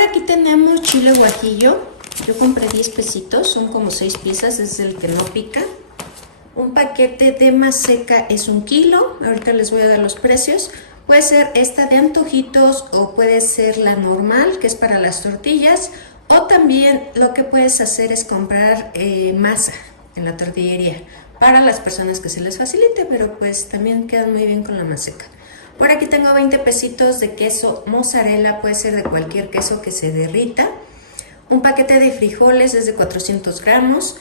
Por aquí tenemos chile guajillo. Yo compré 10 pesitos, son como 6 piezas, es el que no pica. Un paquete de maseca es 1 kilo, ahorita les voy a dar los precios. Puede ser esta de antojitos o puede ser la normal, que es para las tortillas. O también lo que puedes hacer es comprar masa en la tortillería para las personas que se les facilite, pero pues también quedan muy bien con la maseca. Por aquí tengo 20 pesitos de queso mozzarella, puede ser de cualquier queso que se derrita. Un paquete de frijoles es de 400 gramos.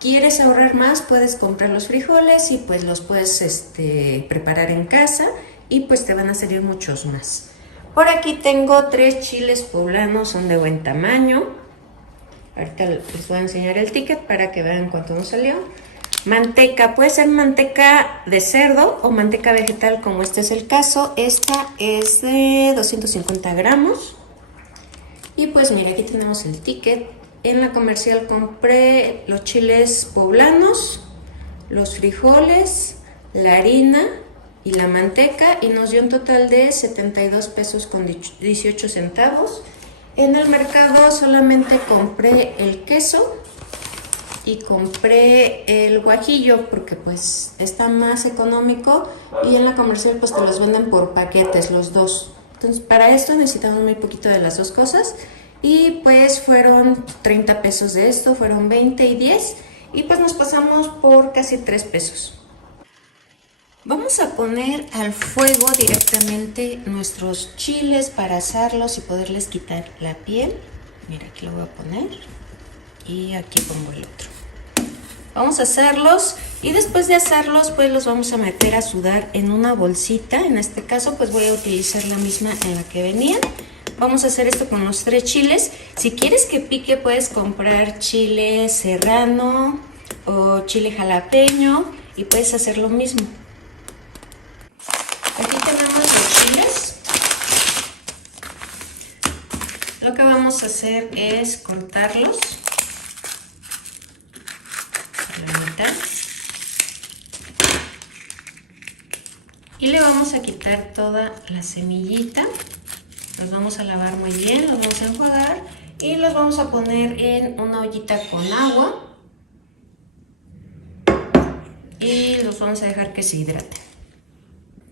¿Quieres ahorrar más? Puedes comprar los frijoles y pues los puedes preparar en casa y pues te van a salir muchos más. Por aquí tengo 3 chiles poblanos, son de buen tamaño. Ahorita les voy a enseñar el ticket para que vean cuánto nos salió. Manteca, puede ser manteca de cerdo o manteca vegetal, como este es el caso. Esta es de 250 gramos. Y pues mira, aquí tenemos el ticket. En la comercial compré los chiles poblanos, los frijoles, la harina y la manteca y nos dio un total de 72 pesos con 18 centavos. En el mercado solamente compré el queso y compré el guajillo porque pues está más económico y en la comercial pues te los venden por paquetes los dos. Entonces para esto necesitamos muy poquito de las dos cosas y pues fueron 30 pesos de esto, fueron 20 y 10 y pues nos pasamos por casi 3 pesos. Vamos a poner al fuego directamente nuestros chiles para asarlos y poderles quitar la piel. Mira, aquí lo voy a poner y aquí pongo el otro. Vamos a asarlos y después de asarlos pues los vamos a meter a sudar en una bolsita. En este caso pues voy a utilizar la misma en la que venían. Vamos a hacer esto con los 3 chiles. Si quieres que pique puedes comprar chile serrano o chile jalapeño y puedes hacer lo mismo. Aquí tenemos los chiles. Lo que vamos a hacer es cortarlos a la mitad y le vamos a quitar toda la semillita. Los vamos a lavar muy bien, los vamos a enjuagar y los vamos a poner en una ollita con agua y los vamos a dejar que se hidraten.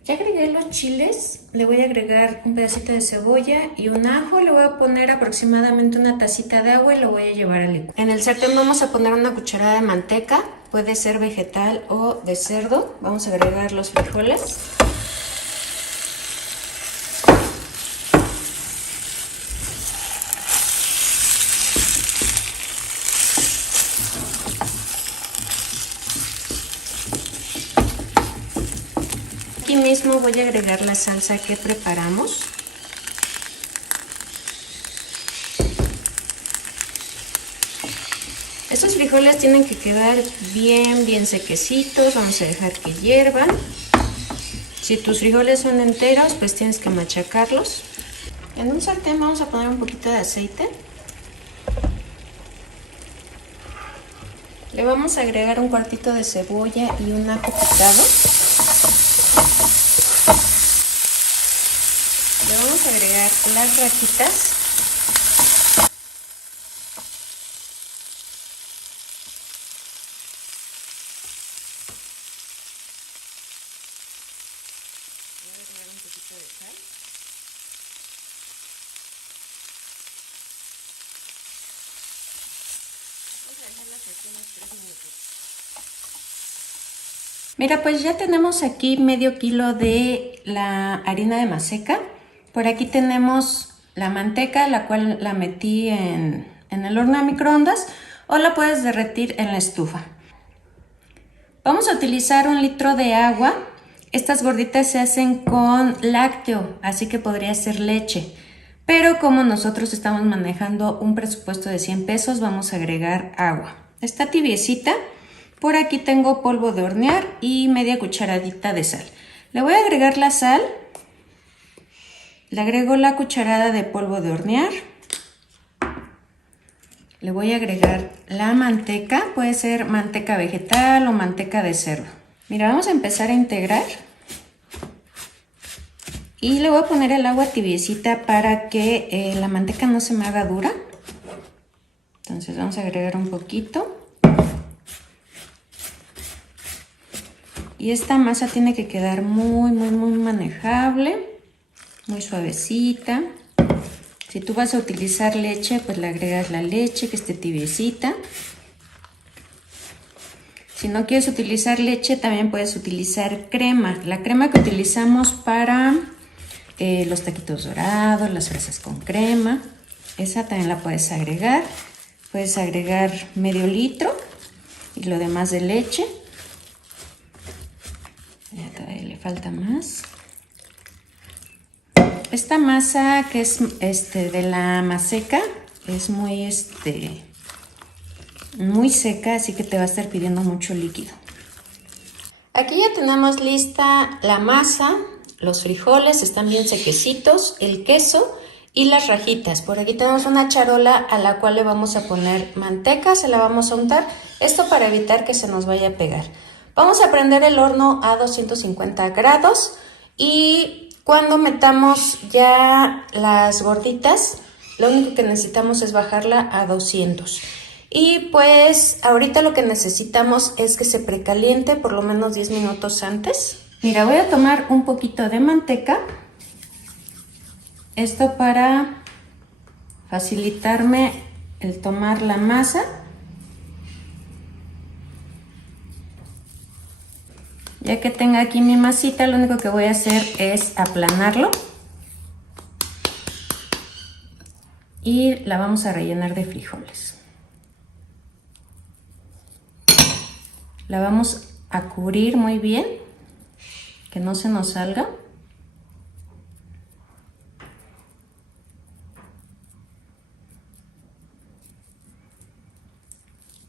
Ya agregué los chiles, le voy a agregar un pedacito de cebolla y un ajo, le voy a poner aproximadamente una tacita de agua y lo voy a llevar al licuado. En el sartén vamos a poner una cucharada de manteca, puede ser vegetal o de cerdo. Vamos a agregar los frijoles. Aquí mismo voy a agregar la salsa que preparamos. Estos frijoles tienen que quedar bien sequecitos, vamos a dejar que hiervan. Si tus frijoles son enteros, pues tienes que machacarlos. En un sartén vamos a poner un poquito de aceite. Le vamos a agregar un cuartito de cebolla y un ajo picado. Le vamos a agregar las rajitas. Voy a agregar un poquito de sal. Vamos a dejarlas aquí unos 3 minutos. Mira, pues ya tenemos aquí medio kilo de la harina de maseca. Por aquí tenemos la manteca, la cual la metí en el horno a microondas o la puedes derretir en la estufa. Vamos a utilizar 1 litro de agua. Estas gorditas se hacen con lácteo, así que podría ser leche. Pero como nosotros estamos manejando un presupuesto de 100 pesos, vamos a agregar agua. Está tibiecita. Por aquí tengo polvo de hornear y media cucharadita de sal. Le voy a agregar la sal. Le agrego la cucharada de polvo de hornear. Le voy a agregar la manteca. Puede ser manteca vegetal o manteca de cerdo. Mira, vamos a empezar a integrar. Y le voy a poner el agua tibiecita para que la manteca no se me haga dura. Entonces vamos a agregar un poquito. Y esta masa tiene que quedar muy manejable, muy suavecita. Si tú vas a utilizar leche, pues le agregas la leche que esté tibiecita. Si no quieres utilizar leche, también puedes utilizar crema. La crema que utilizamos para los taquitos dorados, las fresas con crema, esa también la puedes agregar. Puedes agregar medio litro y lo demás de leche. Ya todavía le falta más. Esta masa que es de la maseca es muy seca, así que te va a estar pidiendo mucho líquido. Aquí ya tenemos lista la masa, los frijoles están bien sequecitos, el queso y las rajitas. Por aquí tenemos una charola a la cual le vamos a poner manteca, se la vamos a untar, esto para evitar que se nos vaya a pegar. Vamos a prender el horno a 250 grados y cuando metamos ya las gorditas, lo único que necesitamos es bajarla a 200. Y pues ahorita lo que necesitamos es que se precaliente por lo menos 10 minutos antes. Mira, voy a tomar un poquito de manteca. Esto para facilitarme el tomar la masa. Ya que tenga aquí mi masita, lo único que voy a hacer es aplanarlo. Y la vamos a rellenar de frijoles. La vamos a cubrir muy bien, que no se nos salga.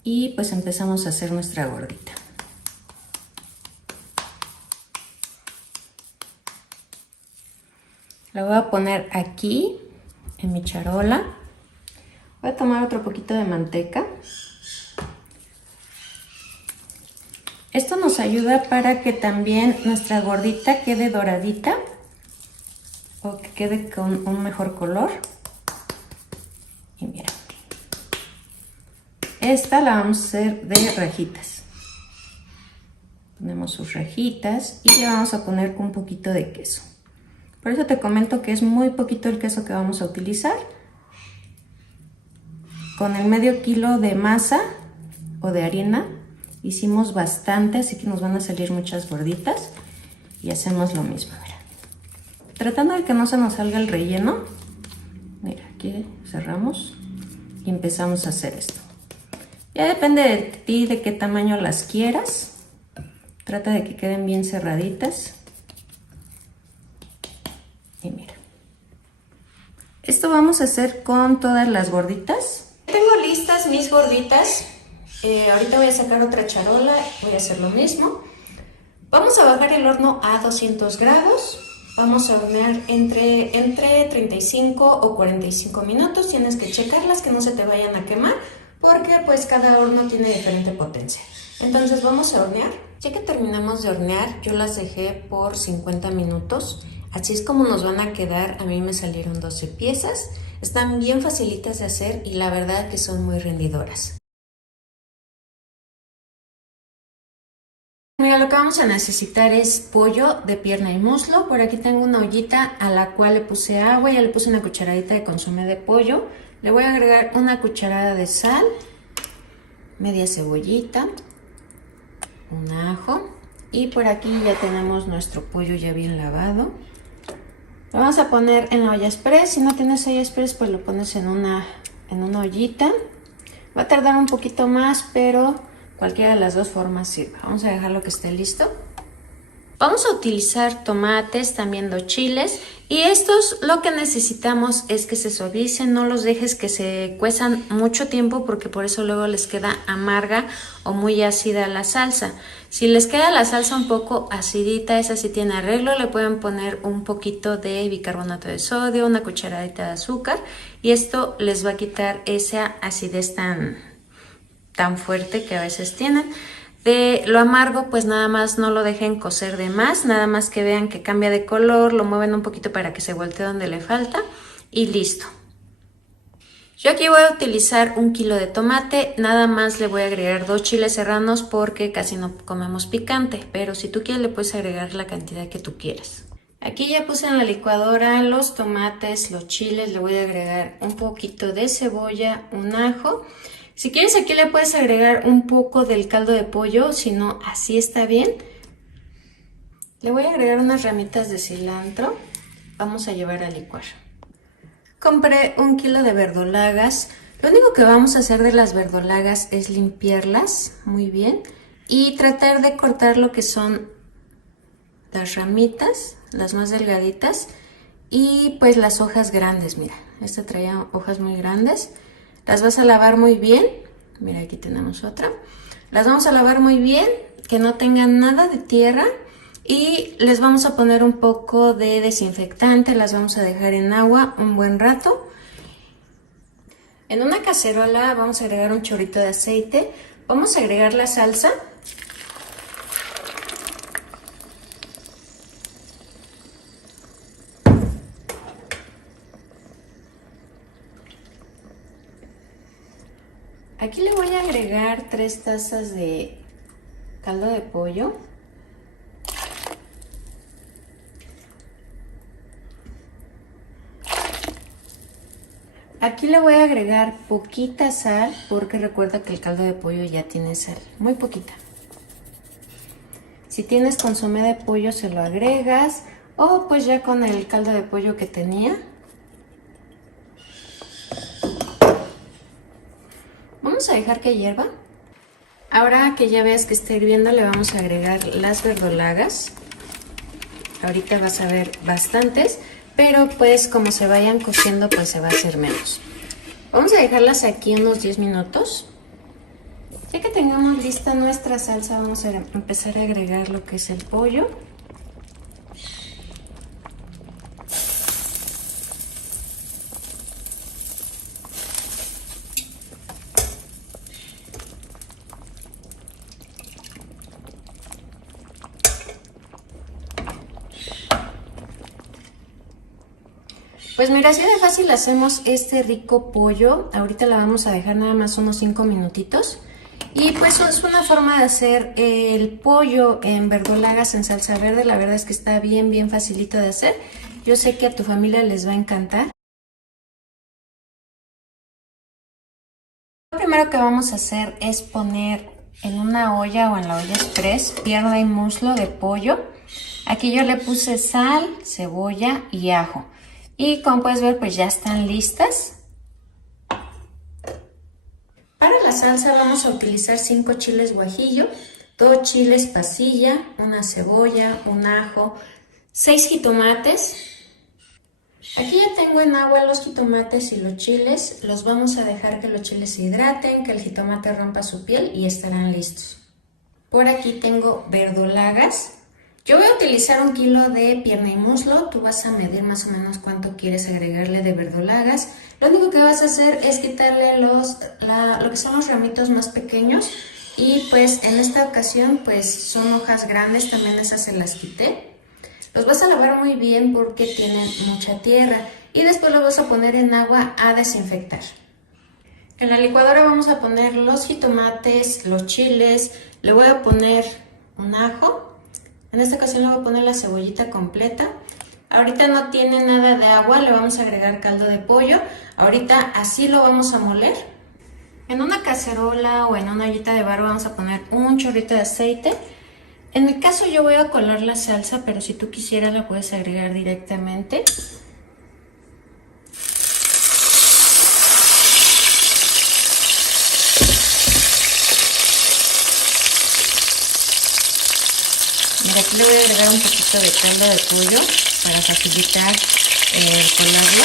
Y pues empezamos a hacer nuestra gordita. La voy a poner aquí en mi charola. Voy a tomar otro poquito de manteca. Esto nos ayuda para que también nuestra gordita quede doradita o que quede con un mejor color. Y mira, esta la vamos a hacer de rajitas. Ponemos sus rajitas y le vamos a poner un poquito de queso. Por eso te comento que es muy poquito el queso que vamos a utilizar. Con el medio kilo de masa o de harina hicimos bastante, así que nos van a salir muchas gorditas. Y hacemos lo mismo, mira. Tratando de que no se nos salga el relleno. Mira, aquí cerramos y empezamos a hacer esto. Ya depende de ti de qué tamaño las quieras. Trata de que queden bien cerraditas. Y mira, esto vamos a hacer con todas las gorditas. Tengo listas mis gorditas. Ahorita voy a sacar otra charola, voy a hacer lo mismo. Vamos a bajar el horno a 200 grados. Vamos a hornear entre 35 o 45 minutos. Tienes que checarlas que no se te vayan a quemar porque pues cada horno tiene diferente potencia. Entonces vamos a hornear. Ya que terminamos de hornear, yo las dejé por 50 minutos. Así es como nos van a quedar. A mí me salieron 12 piezas. Están bien facilitas de hacer y la verdad que son muy rendidoras. Mira, lo que vamos a necesitar es pollo de pierna y muslo. Por aquí tengo una ollita a la cual le puse agua. Ya le puse una cucharadita de consomé de pollo. Le voy a agregar una cucharada de sal, media cebollita, un ajo. Y por aquí ya tenemos nuestro pollo ya bien lavado. Lo vamos a poner en la olla express. Si no tienes olla express, pues lo pones en una ollita. Va a tardar un poquito más, pero cualquiera de las dos formas sirve. Vamos a dejarlo que esté listo. Vamos a utilizar tomates, también 2 chiles. Y estos lo que necesitamos es que se suavicen. No los dejes que se cuezan mucho tiempo porque por eso luego les queda amarga o muy ácida la salsa. Si les queda la salsa un poco acidita, esa sí tiene arreglo. Le pueden poner un poquito de bicarbonato de sodio, una cucharadita de azúcar. Y esto les va a quitar esa acidez tan fuerte que a veces tienen. De lo amargo, pues nada más no lo dejen cocer de más, nada más que vean que cambia de color, lo mueven un poquito para que se voltee donde le falta y listo. Yo aquí voy a utilizar 1 kilo de tomate, nada más le voy a agregar 2 chiles serranos porque casi no comemos picante, pero si tú quieres le puedes agregar la cantidad que tú quieras. Aquí ya puse en la licuadora los tomates, los chiles, le voy a agregar un poquito de cebolla, un ajo. Si quieres aquí le puedes agregar un poco del caldo de pollo, si no así está bien. Le voy a agregar unas ramitas de cilantro, vamos a llevar a licuar. Compré 1 kilo de verdolagas. Lo único que vamos a hacer de las verdolagas es limpiarlas muy bien y tratar de cortar lo que son las ramitas, las más delgaditas, y pues las hojas grandes. Mira, esta traía hojas muy grandes. Las vas a lavar muy bien. Mira, aquí tenemos otra. Las vamos a lavar muy bien, que no tengan nada de tierra. Y les vamos a poner un poco de desinfectante, las vamos a dejar en agua un buen rato. En una cacerola vamos a agregar un chorrito de aceite, vamos a agregar la salsa. Aquí le voy a agregar 3 tazas de caldo de pollo. Aquí le voy a agregar poquita sal porque recuerda que el caldo de pollo ya tiene sal, muy poquita. Si tienes consomé de pollo se lo agregas o pues ya con el caldo de pollo que tenía. Vamos a dejar que hierva. Ahora que ya veas que está hirviendo le vamos a agregar las verdolagas. Ahorita vas a ver bastantes, pero pues como se vayan cociendo pues se va a hacer menos. Vamos a dejarlas aquí unos 10 minutos. Ya que tengamos lista nuestra salsa vamos a empezar a agregar lo que es el pollo. Pues mira, así de fácil hacemos este rico pollo. Ahorita la vamos a dejar nada más unos 5 minutitos. Y pues es una forma de hacer el pollo en verdolagas en salsa verde. La verdad es que está bien facilito de hacer. Yo sé que a tu familia les va a encantar. Lo primero que vamos a hacer es poner en una olla o en la olla express pierna y muslo de pollo. Aquí yo le puse sal, cebolla y ajo. Y como puedes ver, pues ya están listas. Para la salsa vamos a utilizar 5 chiles guajillo, 2 chiles pasilla, una cebolla, un ajo, 6 jitomates. Aquí ya tengo en agua los jitomates y los chiles. Los vamos a dejar que los chiles se hidraten, que el jitomate rompa su piel y estarán listos. Por aquí tengo verdolagas. Yo voy a utilizar 1 kilo de pierna y muslo, tú vas a medir más o menos cuánto quieres agregarle de verdolagas. Lo único que vas a hacer es quitarle lo que son los ramitos más pequeños y pues en esta ocasión pues son hojas grandes, también esas se las quité. Los vas a lavar muy bien porque tienen mucha tierra y después los vas a poner en agua a desinfectar. En la licuadora vamos a poner los jitomates, los chiles, le voy a poner un ajo. En esta ocasión le voy a poner la cebollita completa. Ahorita no tiene nada de agua, le vamos a agregar caldo de pollo. Ahorita así lo vamos a moler. En una cacerola o en una ollita de barro vamos a poner un chorrito de aceite. En mi caso yo voy a colar la salsa, pero si tú quisieras la puedes agregar directamente. Mira, aquí le voy a agregar un poquito de caldo de pollo para facilitar el colarlo.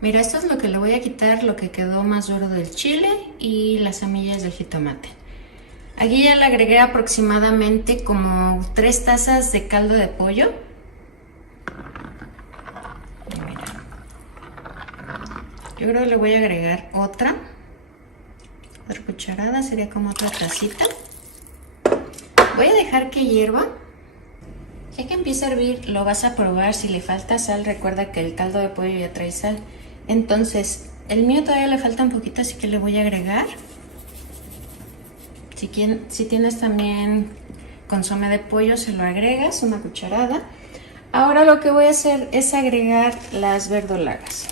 Mira, esto es lo que le voy a quitar, lo que quedó más duro del chile y las semillas del jitomate. Aquí ya le agregué aproximadamente como 3 tazas de caldo de pollo. Mira. Yo creo que le voy a agregar otra cucharadas, sería como otra tacita. Voy a dejar que hierva. Ya que empieza a hervir, lo vas a probar. Si le falta sal, recuerda que el caldo de pollo ya trae sal. Entonces, el mío todavía le falta un poquito, así que le voy a agregar. Si tienes también consomé de pollo, se lo agregas, una cucharada. Ahora lo que voy a hacer es agregar las verdolagas.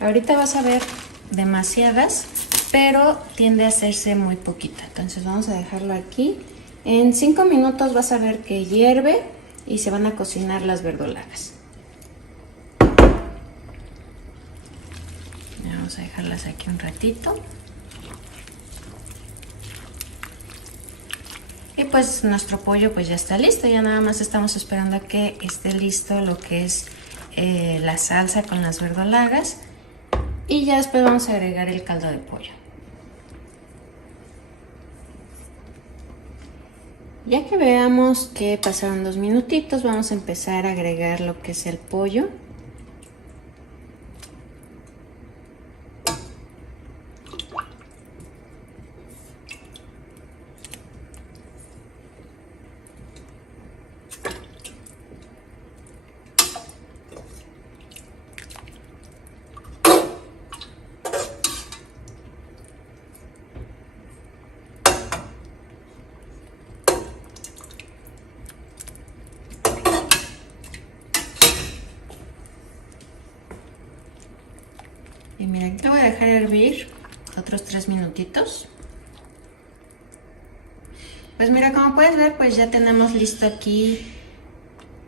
Ahorita vas a ver demasiadas, pero tiende a hacerse muy poquita. Entonces vamos a dejarlo aquí. En 5 minutos vas a ver que hierve y se van a cocinar las verdolagas. Vamos a dejarlas aquí un ratito. Y pues nuestro pollo pues ya está listo. Ya nada más estamos esperando a que esté listo lo que es la salsa con las verdolagas. Y ya después vamos a agregar el caldo de pollo. Ya que veamos que pasaron 2 minutitos, vamos a empezar a agregar lo que es el pollo. Y mira, aquí lo voy a dejar hervir otros 3 minutitos. Pues mira, como puedes ver, pues ya tenemos listo aquí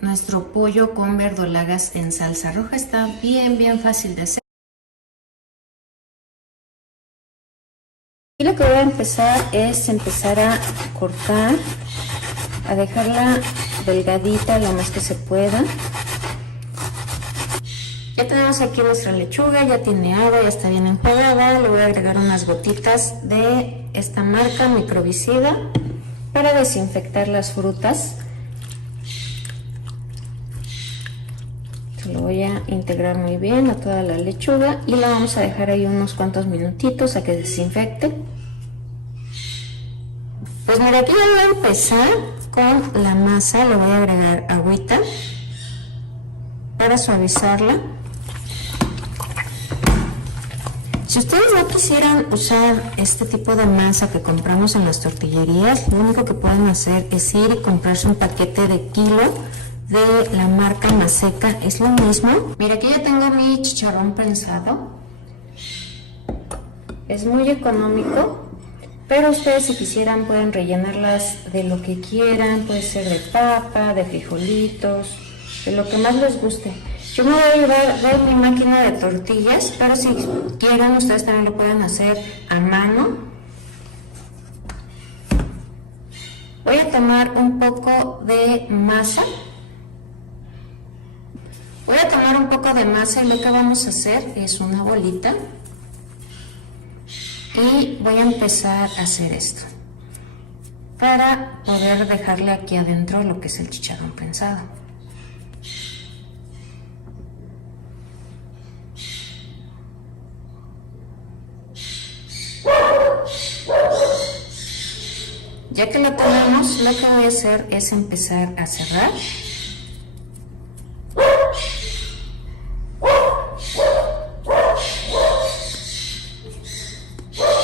nuestro pollo con verdolagas en salsa roja. Está bien fácil de hacer. Y lo que voy a empezar es a cortar, a dejarla delgadita lo más que se pueda. Ya tenemos aquí nuestra lechuga, ya tiene agua, ya está bien enjuagada. Le voy a agregar unas gotitas de esta marca microbicida para desinfectar las frutas. Se lo voy a integrar muy bien a toda la lechuga y la vamos a dejar ahí unos cuantos minutitos a que desinfecte. Pues mira, aquí ya voy a empezar con la masa. Le voy a agregar agüita para suavizarla. Si ustedes no quisieran usar este tipo de masa que compramos en las tortillerías, lo único que pueden hacer es ir y comprarse un paquete de kilo de la marca Maseca. Es lo mismo. Mira, aquí ya tengo mi chicharrón prensado. Es muy económico, pero ustedes si quisieran pueden rellenarlas de lo que quieran. Puede ser de papa, de frijolitos, de lo que más les guste. Yo me voy a llevar de mi máquina de tortillas, pero si quieren ustedes también lo pueden hacer a mano. Voy a tomar un poco de masa. Y lo que vamos a hacer es una bolita. Y voy a empezar a hacer esto para poder dejarle aquí adentro lo que es el chicharrón prensado. Ya que lo tenemos, lo que voy a hacer es empezar a cerrar.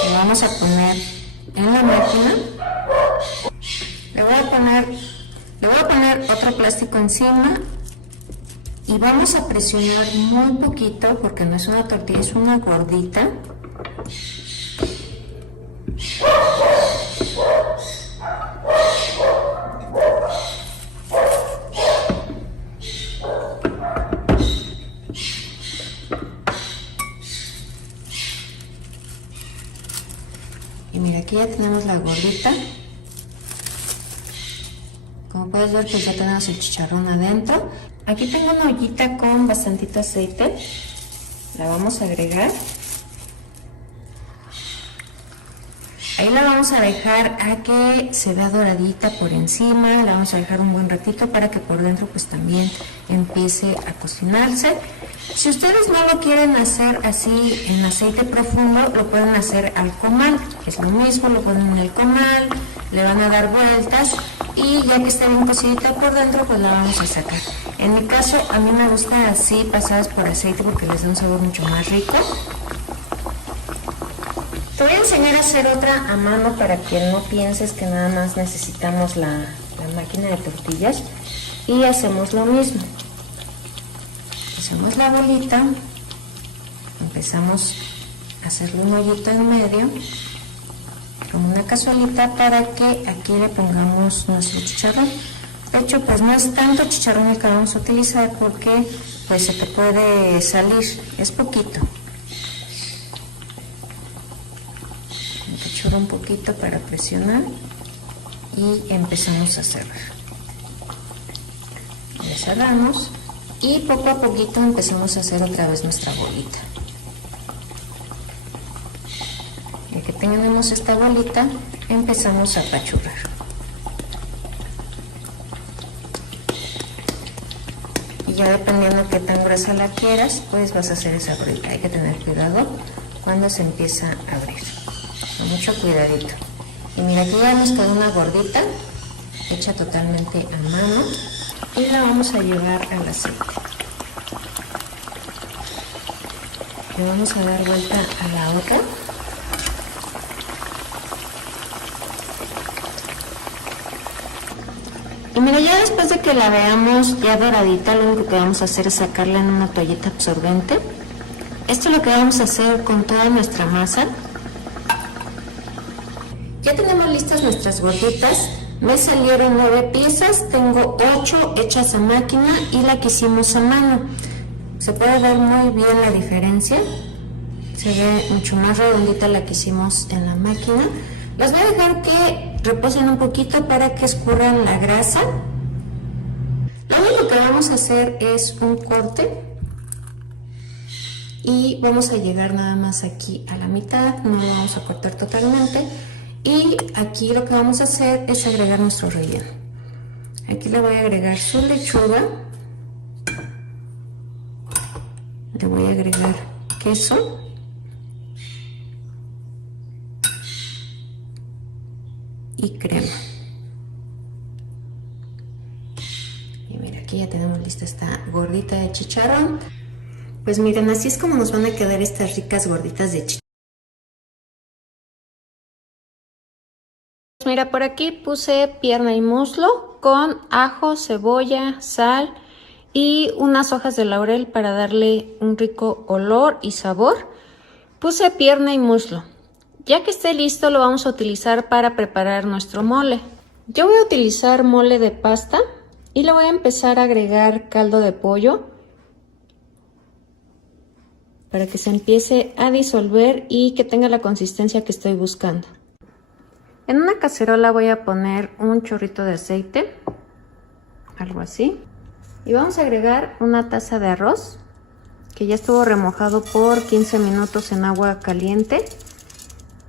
Lo vamos a poner en la máquina. Le voy a poner otro plástico encima y vamos a presionar muy poquito porque no es una tortilla, es una gordita. Y mira, aquí ya tenemos la gordita. Como puedes ver, pues ya tenemos el chicharrón adentro. Aquí tengo una ollita con bastantito aceite. La vamos a agregar. Ahí la vamos a dejar a que se vea doradita por encima, la vamos a dejar un buen ratito para que por dentro pues también empiece a cocinarse. Si ustedes no lo quieren hacer así en aceite profundo, lo pueden hacer al comal, es lo mismo, lo ponen en el comal, le van a dar vueltas y ya que está bien cocidita por dentro pues la vamos a sacar. En mi caso a mí me gusta así pasadas por aceite porque les da un sabor mucho más rico. Te voy a enseñar a hacer otra a mano para que no pienses que nada más necesitamos la máquina de tortillas y hacemos lo mismo. Hacemos la bolita, empezamos a hacerle un hoyito en medio con una cazuelita para que aquí le pongamos nuestro chicharrón. De hecho pues no es tanto chicharrón el que vamos a utilizar porque pues se te puede salir, es poquito. Un poquito para presionar y empezamos a cerrar. Ya cerramos y poco a poquito empezamos a hacer otra vez nuestra bolita. Ya que tenemos esta bolita, empezamos a apachurrar. Y ya dependiendo qué tan gruesa la quieras, pues vas a hacer esa bolita. Hay que tener cuidado cuando se empieza a abrir. Con mucho cuidadito. Y mira, aquí ya nos quedó una gordita hecha totalmente a mano y la vamos a llevar al aceite. Le vamos a dar vuelta a la otra. Y mira, ya después de que la veamos ya doradita, lo único que vamos a hacer es sacarla en una toallita absorbente. Esto es lo que vamos a hacer con toda nuestra masa. Ya tenemos listas nuestras gorditas, me salieron 9 piezas, tengo 8 hechas a máquina y la que hicimos a mano. Se puede ver muy bien la diferencia, se ve mucho más redondita la que hicimos en la máquina. Las voy a dejar que reposen un poquito para que escurran la grasa. Lo único que vamos a hacer es un corte y vamos a llegar nada más aquí a la mitad, no lo vamos a cortar totalmente. Y aquí lo que vamos a hacer es agregar nuestro relleno. Aquí le voy a agregar su lechuga, le voy a agregar queso y crema. Y mira, aquí ya tenemos lista esta gordita de chicharrón. Pues miren, así es como nos van a quedar estas ricas gorditas de chicharrón. Mira, por aquí puse pierna y muslo con ajo, cebolla, sal y unas hojas de laurel para darle un rico olor y sabor. Puse pierna y muslo. Ya que esté listo lo vamos a utilizar para preparar nuestro mole. Yo voy a utilizar mole de pasta y le voy a empezar a agregar caldo de pollo para que se empiece a disolver y que tenga la consistencia que estoy buscando. En una cacerola voy a poner un chorrito de aceite, algo así, y vamos a agregar una taza de arroz que ya estuvo remojado por 15 minutos en agua caliente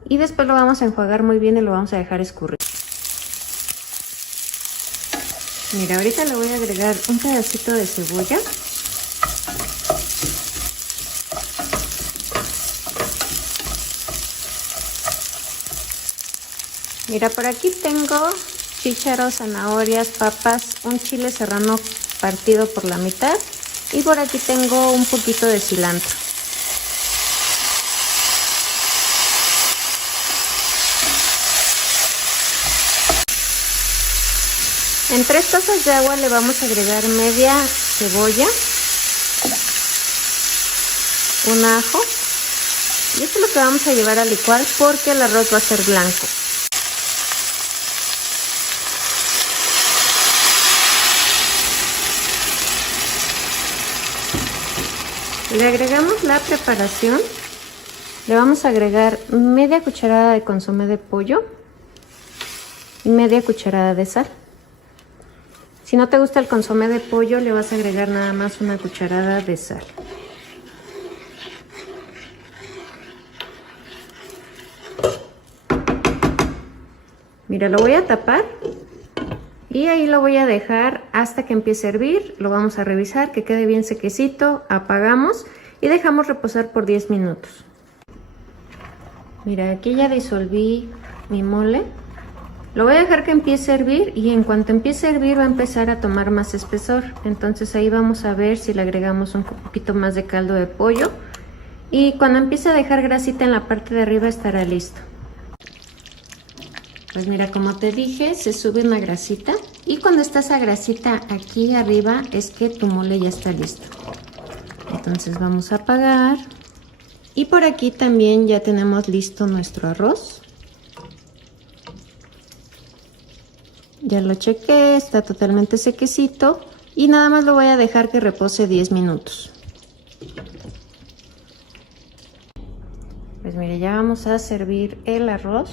y después lo vamos a enjuagar muy bien y lo vamos a dejar escurrir. Mira, ahorita le voy a agregar un pedacito de cebolla. Mira, por aquí tengo chícharos, zanahorias, papas, un chile serrano partido por la mitad y por aquí tengo un poquito de cilantro. En 3 tazas de agua le vamos a agregar media cebolla, un ajo y esto es lo que vamos a llevar a licuar porque el arroz va a ser blanco. Le agregamos la preparación, le vamos a agregar media cucharada de consomé de pollo y media cucharada de sal. Si no te gusta el consomé de pollo, le vas a agregar nada más una cucharada de sal. Mira, lo voy a tapar y ahí lo voy a dejar hasta que empiece a hervir. Lo vamos a revisar, que quede bien sequecito, apagamos y dejamos reposar por 10 minutos. Mira, aquí ya disolví mi mole. Lo voy a dejar que empiece a hervir y en cuanto empiece a hervir va a empezar a tomar más espesor. Entonces ahí vamos a ver si le agregamos un poquito más de caldo de pollo. Y cuando empiece a dejar grasita en la parte de arriba estará listo. Pues mira, como te dije, se sube una grasita. Y cuando está esa grasita aquí arriba es que tu mole ya está listo. Entonces vamos a apagar. Y por aquí también ya tenemos listo nuestro arroz. Ya lo chequé, está totalmente sequecito y nada más lo voy a dejar que repose 10 minutos. Pues mire, ya vamos a servir el arroz.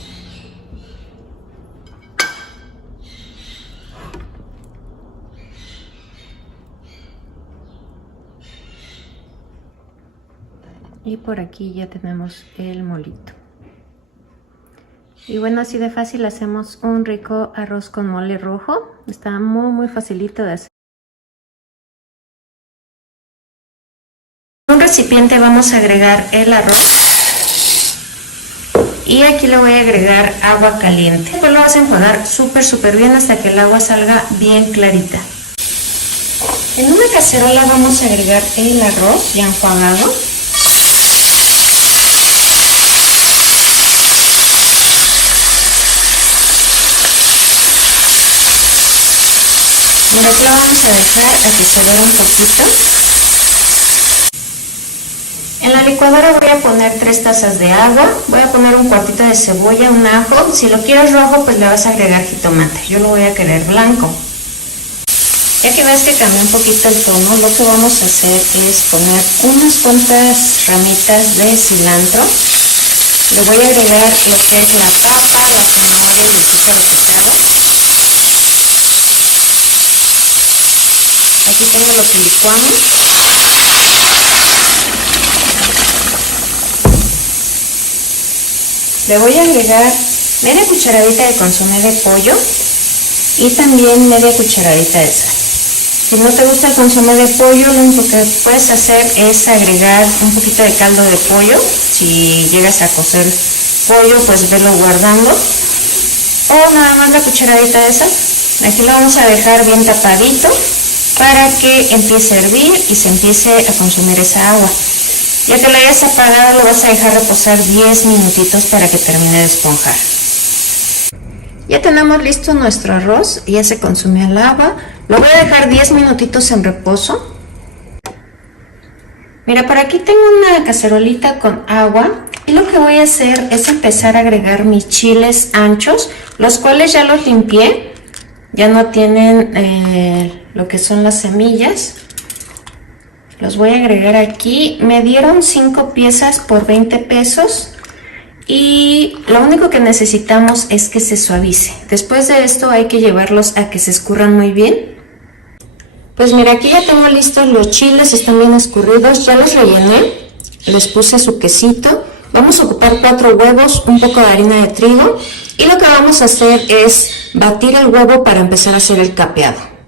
Y por aquí ya tenemos el molito. Y bueno, así de fácil hacemos un rico arroz con mole rojo. Está muy facilito de hacer. En un recipiente vamos a agregar el arroz. Y aquí le voy a agregar agua caliente. Después lo vas a enjuagar súper bien hasta que el agua salga bien clarita. En una cacerola vamos a agregar el arroz ya enjuagado. Mira, aquí lo vamos a dejar a que se dore un poquito. En la licuadora voy a poner 3 tazas de agua, voy a poner un cuartito de cebolla, un ajo. Si lo quieres rojo, pues le vas a agregar jitomate. Yo lo voy a querer blanco. Ya que ves que cambió un poquito el tono, lo que vamos a hacer es poner unas cuantas ramitas de cilantro. Le voy a agregar lo que es la papa, la zanahoria y el chícharo picado. Aquí tengo lo que licuamos. Le voy a agregar media cucharadita de consomé de pollo y también media cucharadita de sal. Si no te gusta el consomé de pollo, lo único que puedes hacer es agregar un poquito de caldo de pollo. Si llegas a cocer pollo, pues velo guardando. O nada más la cucharadita de sal. Aquí lo vamos a dejar bien tapadito para que empiece a hervir y se empiece a consumir esa agua. Ya que lo hayas apagado, lo vas a dejar reposar 10 minutitos para que termine de esponjar. Ya tenemos listo nuestro arroz, ya se consumió el agua. Lo voy a dejar 10 minutitos en reposo. Mira, por aquí tengo una cacerolita con agua y lo que voy a hacer es empezar a agregar mis chiles anchos, los cuales ya los limpié. Ya no tienen lo que son las semillas. Los voy a agregar aquí. Me dieron 5 piezas por 20 pesos. Y lo único que necesitamos es que se suavice. Después de esto hay que llevarlos a que se escurran muy bien. Pues mira, aquí ya tengo listos los chiles, están bien escurridos. Ya los rellené. Les puse su quesito. Vamos a ocupar 4 huevos, un poco de harina de trigo. Y lo que vamos a hacer es batir el huevo para empezar a hacer el capeado.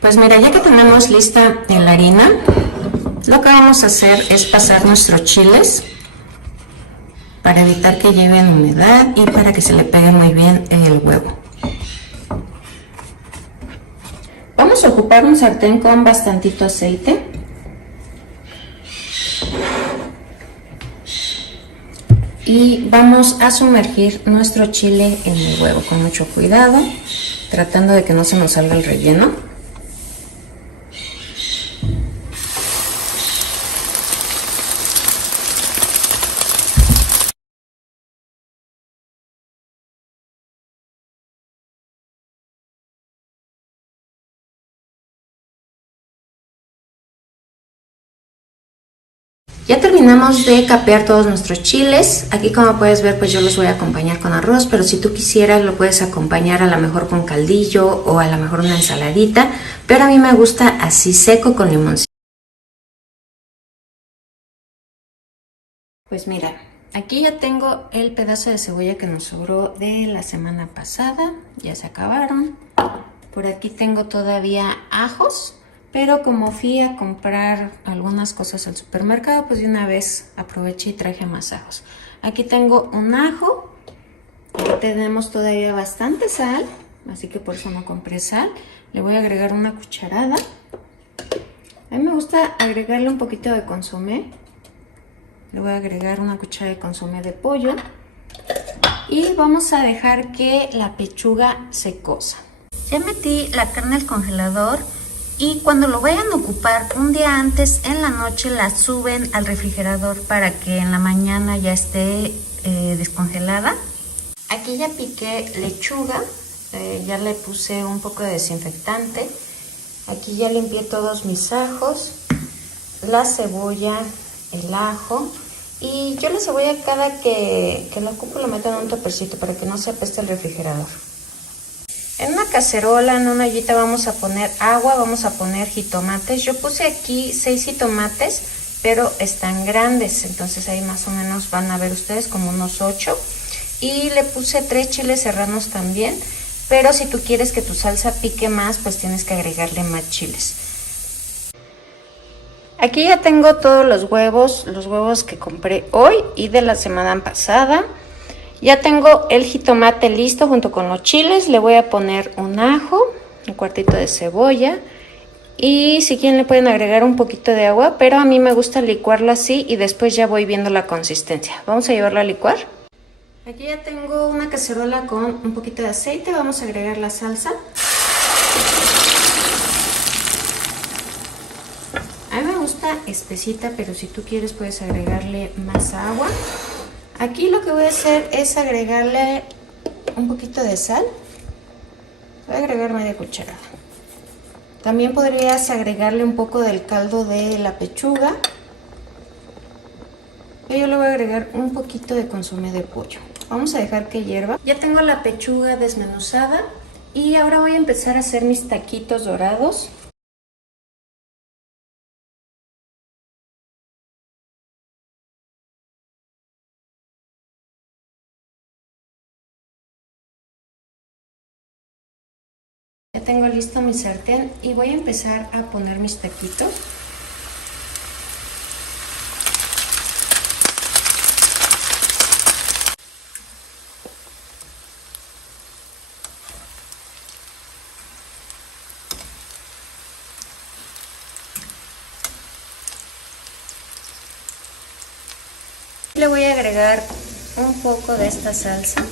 Pues mira, ya que tenemos lista la harina, lo que vamos a hacer es pasar nuestros chiles para evitar que lleven humedad y para que se le pegue muy bien el huevo. Vamos a ocupar un sartén con bastantito aceite. Y vamos a sumergir nuestro chile en el huevo con mucho cuidado, tratando de que no se nos salga el relleno. Ya terminamos de capear todos nuestros chiles. Aquí, como puedes ver, pues yo los voy a acompañar con arroz, pero si tú quisieras lo puedes acompañar a lo mejor con caldillo o a lo mejor una ensaladita, pero a mí me gusta así seco con limoncito. Pues mira, aquí ya tengo el pedazo de cebolla que nos sobró de la semana pasada, ya se acabaron. Por aquí tengo todavía ajos, pero como fui a comprar algunas cosas al supermercado, pues de una vez aproveché y traje más ajos. Aquí tengo un ajo, tenemos todavía bastante sal, así que por eso no compré sal. Le voy a agregar una cucharada. A mí me gusta agregarle un poquito de consomé. Le voy a agregar una cucharada de consomé de pollo. Y vamos a dejar que la pechuga se cosa. Ya metí la carne al congelador y cuando lo vayan a ocupar un día antes en la noche la suben al refrigerador para que en la mañana ya esté descongelada. Aquí ya piqué lechuga, ya le puse un poco de desinfectante. Aquí ya limpié todos mis ajos, la cebolla, el ajo. Y yo la cebolla cada que la ocupo la meto en un topercito para que no se apeste el refrigerador. En una cacerola, en una ollita vamos a poner agua, vamos a poner jitomates. Yo puse aquí 6 jitomates, pero están grandes, entonces ahí más o menos van a ver ustedes como unos 8. Y le puse 3 chiles serranos también, pero si tú quieres que tu salsa pique más, pues tienes que agregarle más chiles. Aquí ya tengo todos los huevos que compré hoy y de la semana pasada. Ya tengo el jitomate listo junto con los chiles. Le voy a poner un ajo, un cuartito de cebolla y si quieren le pueden agregar un poquito de agua, pero a mí me gusta licuarlo así y después ya voy viendo la consistencia. Vamos a llevarlo a licuar. Aquí ya tengo una cacerola con un poquito de aceite. Vamos a agregar la salsa. A mí me gusta espesita, pero si tú quieres puedes agregarle más agua. Aquí lo que voy a hacer es agregarle un poquito de sal. Voy a agregar media cucharada. También podrías agregarle un poco del caldo de la pechuga. Y yo le voy a agregar un poquito de consomé de pollo. Vamos a dejar que hierva. Ya tengo la pechuga desmenuzada y ahora voy a empezar a hacer mis taquitos dorados. Ya tengo listo mi sartén y voy a empezar a poner mis taquitos. Le voy a agregar un poco de esta salsa.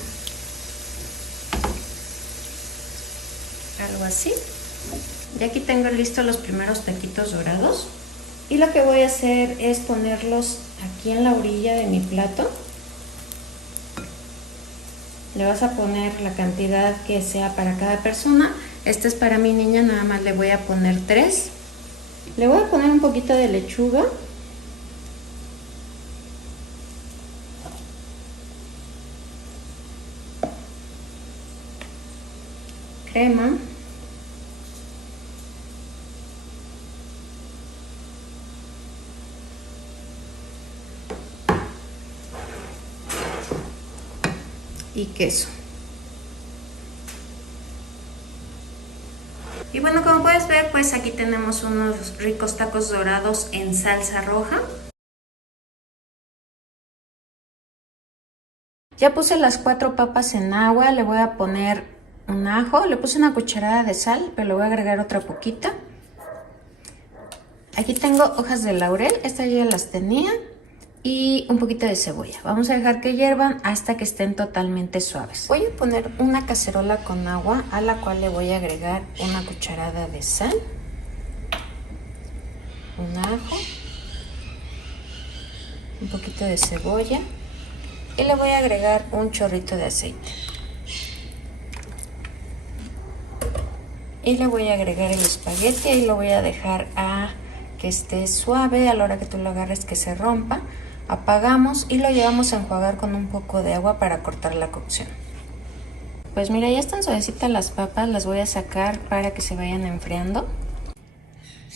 Algo así. Y aquí tengo listos los primeros taquitos dorados y lo que voy a hacer es ponerlos aquí en la orilla de mi plato. Le vas a poner la cantidad que sea para cada persona. Esta es para mi niña, nada más le voy a poner 3. Le voy a poner un poquito de lechuga. Crema. Y queso. Y bueno, como puedes ver, pues aquí tenemos unos ricos tacos dorados en salsa roja. Ya puse las 4 papas en agua, le voy a poner un ajo, le puse una cucharada de sal, pero le voy a agregar otra poquita. Aquí tengo hojas de laurel, estas ya las tenía. Y un poquito de cebolla. Vamos a dejar que hiervan hasta que estén totalmente suaves. Voy a poner una cacerola con agua a la cual le voy a agregar una cucharada de sal, un ajo, un poquito de cebolla y le voy a agregar un chorrito de aceite. Y le voy a agregar el espagueti y lo voy a dejar a que esté suave, a la hora que tú lo agarres que se rompa. Apagamos y lo llevamos a enjuagar con un poco de agua para cortar la cocción. Pues mira, ya están suavecitas las papas, las voy a sacar para que se vayan enfriando.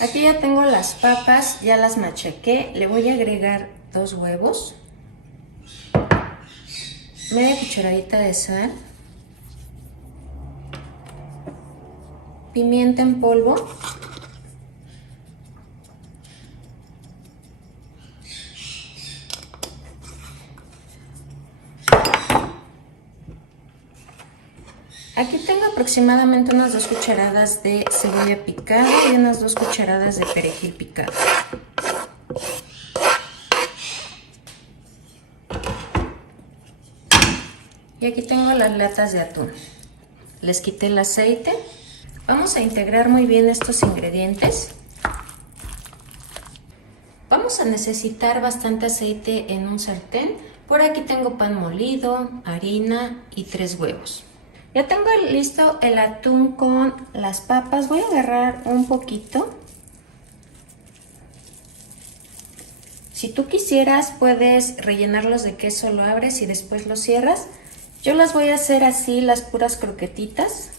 Aquí ya tengo las papas, ya las machaqué, le voy a agregar 2 huevos, media cucharadita de sal, pimienta en polvo, aquí tengo aproximadamente unas 2 cucharadas de cebolla picada y unas 2 cucharadas de perejil picado. Y aquí tengo las latas de atún. Les quité el aceite. Vamos a integrar muy bien estos ingredientes. Vamos a necesitar bastante aceite en un sartén. Por aquí tengo pan molido, harina y 3 huevos. Ya tengo listo el atún con las papas. Voy a agarrar un poquito. Si tú quisieras, puedes rellenarlos de queso, lo abres y después los cierras. Yo las voy a hacer así, las puras croquetitas.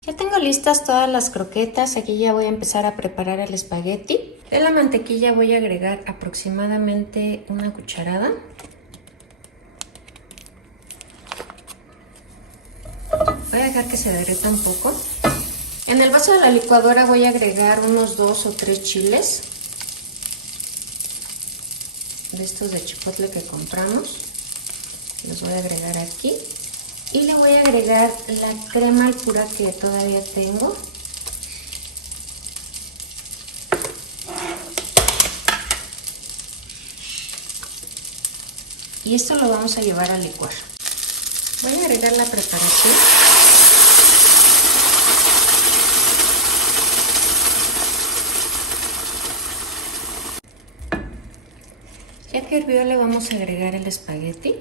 Ya tengo listas todas las croquetas, aquí ya voy a empezar a preparar el espagueti. De la mantequilla voy a agregar aproximadamente 1 cucharada. Voy a dejar que se derrita un poco. En el vaso de la licuadora voy a agregar unos 2 o 3 chiles. De estos de chipotle que compramos. Los voy a agregar aquí. Y le voy a agregar la crema al pura que todavía tengo. Y esto lo vamos a llevar a licuar. Voy a agregar la preparación. Ya que hirvió, le vamos a agregar el espagueti.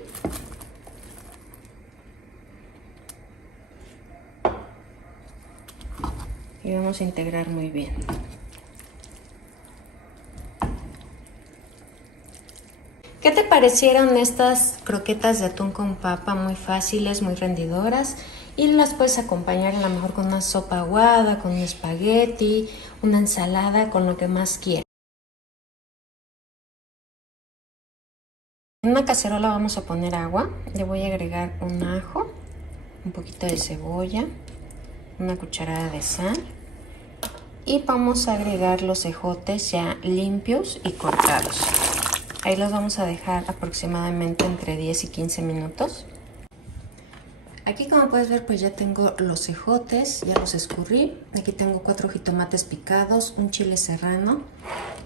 Y vamos a integrar muy bien. ¿Qué te parecieron estas croquetas de atún con papa? Muy fáciles, muy rendidoras. Y las puedes acompañar a lo mejor con una sopa aguada, con un espagueti, una ensalada, con lo que más quieras. En una cacerola vamos a poner agua. Le voy a agregar un ajo, un poquito de cebolla, una cucharada de sal. Y vamos a agregar los ejotes ya limpios y cortados. Ahí los vamos a dejar aproximadamente entre 10 y 15 minutos. Aquí, como puedes ver, pues ya tengo los ejotes, ya los escurrí. Aquí tengo 4 jitomates picados, un chile serrano.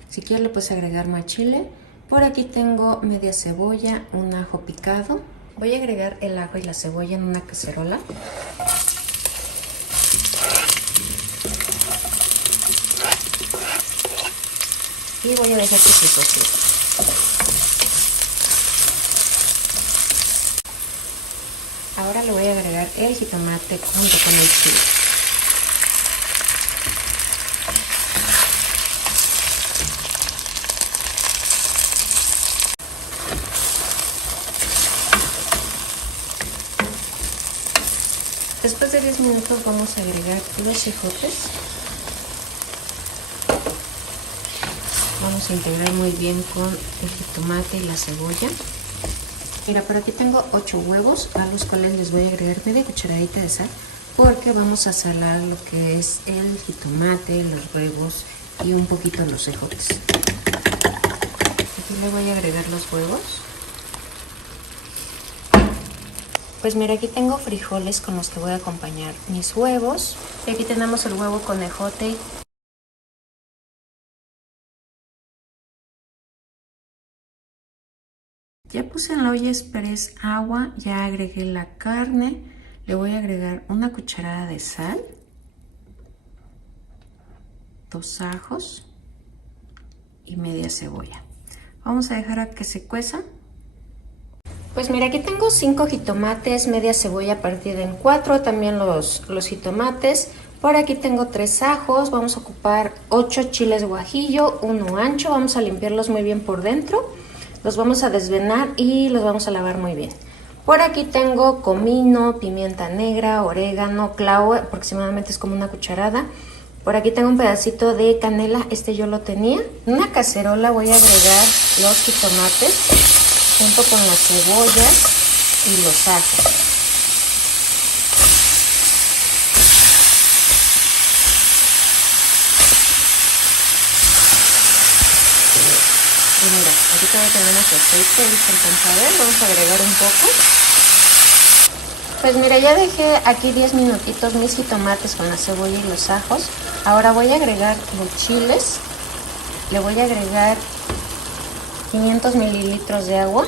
Si quieres le puedes agregar más chile. Por aquí tengo media cebolla, un ajo picado. Voy a agregar el ajo y la cebolla en una cacerola. Y voy a dejar que se cocine. Ahora le voy a agregar el jitomate junto con el chile. Después de 10 minutos vamos a agregar los ejotes. Vamos a integrar muy bien con el jitomate y la cebolla. Mira, por aquí tengo 8 huevos, a los cuales les voy a agregar media cucharadita de sal, porque vamos a salar lo que es el jitomate, los huevos y un poquito los ejotes. Aquí le voy a agregar los huevos. Pues mira, aquí tengo frijoles con los que voy a acompañar mis huevos. Y aquí tenemos el huevo con ejote. Ya puse en la olla express agua, ya agregué la carne, le voy a agregar una cucharada de sal, 2 ajos y media cebolla. Vamos a dejar a que se cueza Pues mira, aquí tengo 5 jitomates, media cebolla partida en 4, también los jitomates. Por aquí tengo 3 ajos, vamos a ocupar 8 chiles guajillo, 1 ancho, vamos a limpiarlos muy bien por dentro. Los vamos a desvenar y los vamos a lavar muy bien. Por aquí tengo comino, pimienta negra, orégano, clavo, aproximadamente es como una cucharada. Por aquí tengo un pedacito de canela, este yo lo tenía. En una cacerola voy a agregar los jitomates junto con las cebollas y los ajos. Y mira, aquí también tenemos aceite, a ver, vamos a agregar un poco. Pues mira, ya dejé aquí 10 minutitos mis jitomates con la cebolla y los ajos. Ahora voy a agregar los chiles. Le voy a agregar 500 mililitros de agua.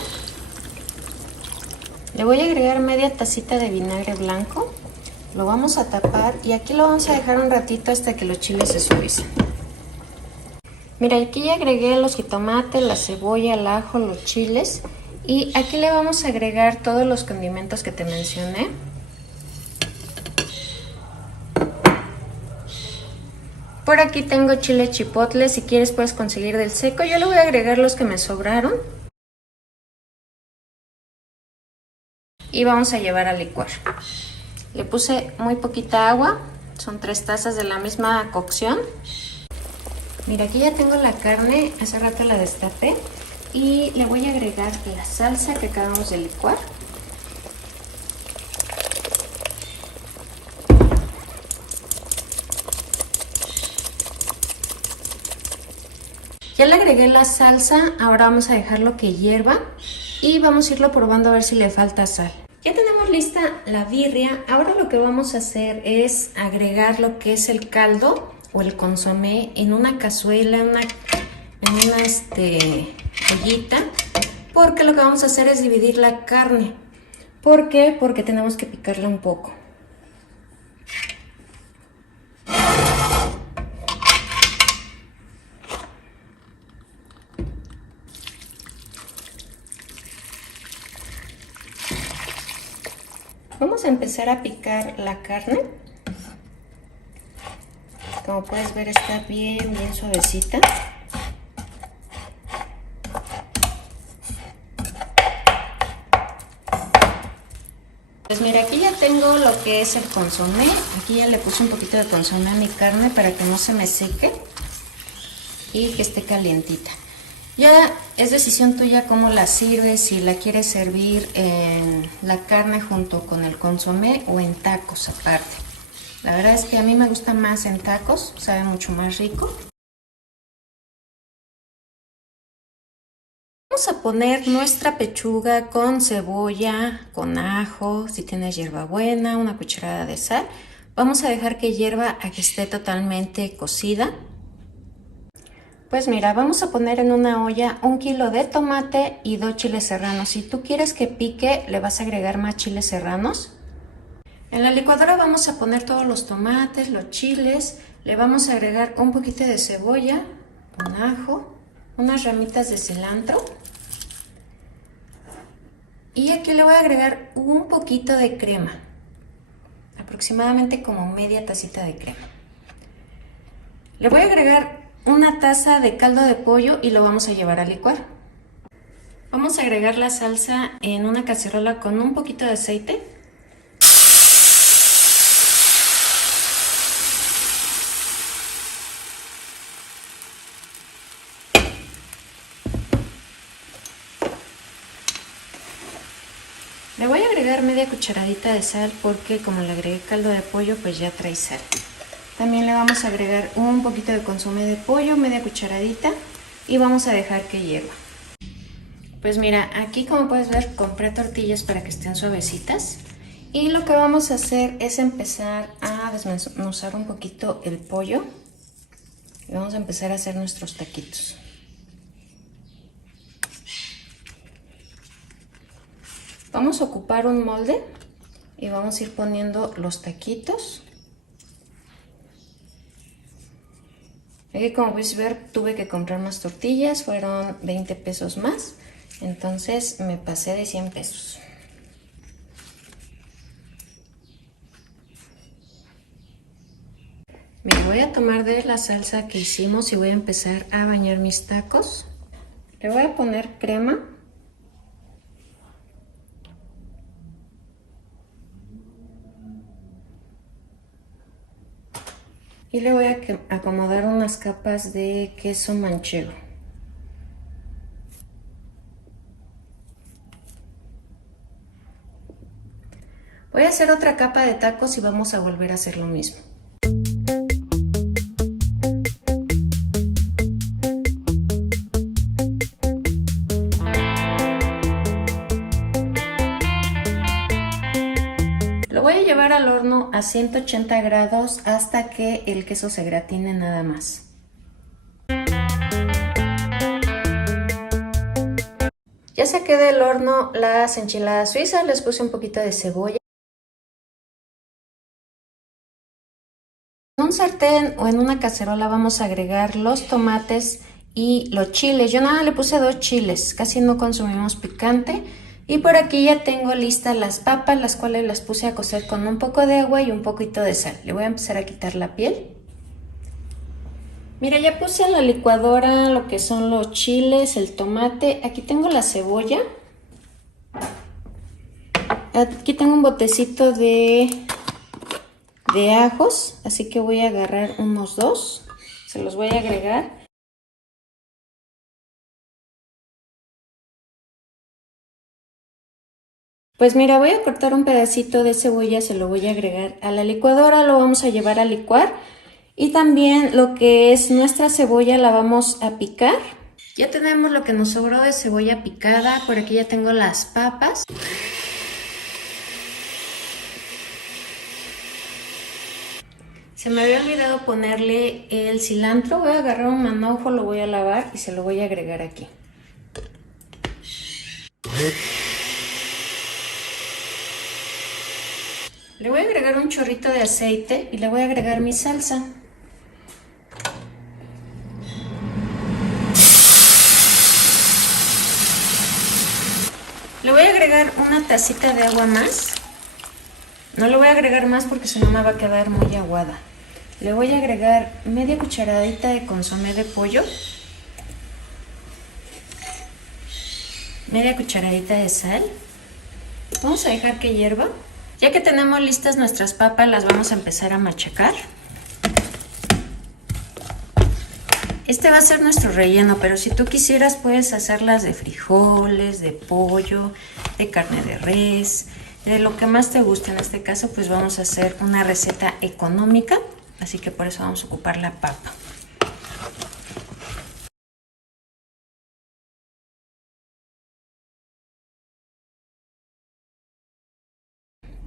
Le voy a agregar media tacita de vinagre blanco. Lo vamos a tapar y aquí lo vamos a dejar un ratito hasta que los chiles se suavicen. Mira, aquí ya agregué los jitomates, la cebolla, el ajo, los chiles. Y aquí le vamos a agregar todos los condimentos que te mencioné. Por aquí tengo chile chipotle, si quieres puedes conseguir del seco. Yo le voy a agregar los que me sobraron. Y vamos a llevar a licuar. Le puse muy poquita agua, son 3 tazas de la misma cocción. Mira, aquí ya tengo la carne, hace rato la destapé. Y le voy a agregar la salsa que acabamos de licuar. Ya le agregué la salsa, ahora vamos a dejarlo que hierva y vamos a irlo probando a ver si le falta sal. Ya tenemos lista la birria, ahora lo que vamos a hacer es agregar lo que es el caldo o el consomé en una cazuela, en una ollita, porque lo que vamos a hacer es dividir la carne. ¿Por qué? Porque tenemos que picarla un poco. Vamos a empezar a picar la carne. Como puedes ver está bien suavecita. Pues mira, aquí ya tengo lo que es el consomé. Aquí ya le puse un poquito de consomé a mi carne para que no se me seque y que esté calientita. Ya es decisión tuya cómo la sirves, si la quieres servir en la carne junto con el consomé o en tacos aparte. La verdad es que a mí me gusta más en tacos, sabe mucho más rico. Vamos a poner nuestra pechuga con cebolla, con ajo, si tienes hierbabuena, una cucharada de sal. Vamos a dejar que hierva a que esté totalmente cocida. Pues mira, vamos a poner en una olla 1 kilo de tomate y 2 chiles serranos. Si tú quieres que pique, le vas a agregar más chiles serranos. En la licuadora vamos a poner todos los tomates, los chiles. Le vamos a agregar un poquito de cebolla, un ajo, unas ramitas de cilantro. Y aquí le voy a agregar un poquito de crema. Aproximadamente como media tacita de crema. Le voy a agregar una taza de caldo de pollo y lo vamos a llevar a licuar. Vamos a agregar la salsa en una cacerola con un poquito de aceite. Le voy a agregar media cucharadita de sal porque como le agregué caldo de pollo pues ya trae sal. También le vamos a agregar un poquito de consomé de pollo, media cucharadita, y vamos a dejar que hierva. Pues mira, aquí como puedes ver compré tortillas para que estén suavecitas. Y lo que vamos a hacer es empezar a desmenuzar un poquito el pollo. Y vamos a empezar a hacer nuestros taquitos. Vamos a ocupar un molde y vamos a ir poniendo los taquitos. Aquí como puedes ver tuve que comprar más tortillas, fueron 20 pesos más. Entonces me pasé de 100 pesos. Me voy a tomar de la salsa que hicimos y voy a empezar a bañar mis tacos. Le voy a poner crema. Y le voy a acomodar unas capas de queso manchego. Voy a hacer otra capa de tacos y vamos a volver a hacer lo mismo. Lo voy a llevar al horno a 180 grados hasta que el queso se gratine nada más. Ya saqué del horno las enchiladas suizas, les puse un poquito de cebolla. En un sartén o en una cacerola vamos a agregar los tomates y los chiles. Yo nada le puse 2 chiles, casi no consumimos picante. Y por aquí ya tengo listas las papas, las cuales las puse a cocer con un poco de agua y un poquito de sal. Le voy a empezar a quitar la piel. Mira, ya puse en la licuadora lo que son los chiles, el tomate. Aquí tengo la cebolla. Aquí tengo un botecito de ajos, así que voy a agarrar unos 2. Se los voy a agregar. Pues mira, voy a cortar un pedacito de cebolla, se lo voy a agregar a la licuadora, lo vamos a llevar a licuar. Y también lo que es nuestra cebolla la vamos a picar. Ya tenemos lo que nos sobró de cebolla picada, por aquí ya tengo las papas. Se me había olvidado ponerle el cilantro, voy a agarrar un manojo, lo voy a lavar y se lo voy a agregar aquí. Le voy a agregar un chorrito de aceite y le voy a agregar mi salsa. Le voy a agregar una tacita de agua más. No le voy a agregar más porque si no me va a quedar muy aguada. Le voy a agregar media cucharadita de consomé de pollo. Media cucharadita de sal. Vamos a dejar que hierva. Ya que tenemos listas nuestras papas, las vamos a empezar a machacar. Este va a ser nuestro relleno, pero si tú quisieras puedes hacerlas de frijoles, de pollo, de carne de res, de lo que más te guste. En este caso pues vamos a hacer una receta económica, así que por eso vamos a ocupar la papa.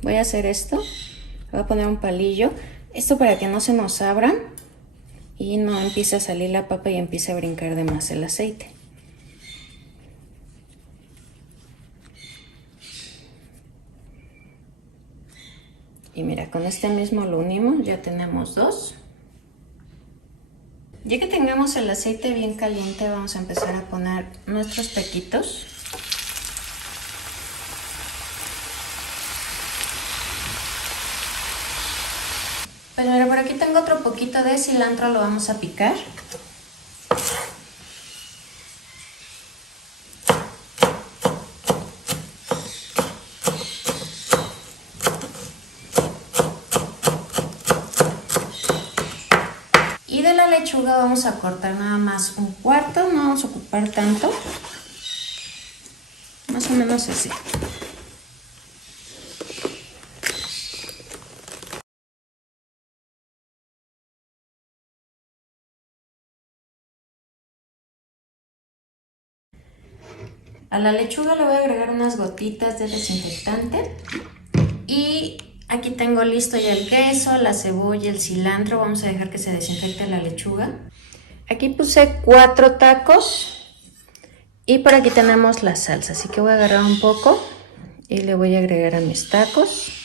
Voy a hacer esto, voy a poner un palillo, esto para que no se nos abra y no empiece a salir la papa y empiece a brincar de más el aceite. Y mira, con este mismo lo unimos, ya tenemos 2. Ya que tengamos el aceite bien caliente, vamos a empezar a poner nuestros taquitos. Pues mira, por aquí tengo otro poquito de cilantro, lo vamos a picar. Y de la lechuga vamos a cortar nada más un cuarto, no vamos a ocupar tanto. Más o menos así. A la lechuga le voy a agregar unas gotitas de desinfectante. Y aquí tengo listo ya el queso, la cebolla, el cilantro. Vamos a dejar que se desinfecte la lechuga. Aquí puse 4 tacos. Y por aquí tenemos la salsa. Así que voy a agarrar un poco y le voy a agregar a mis tacos.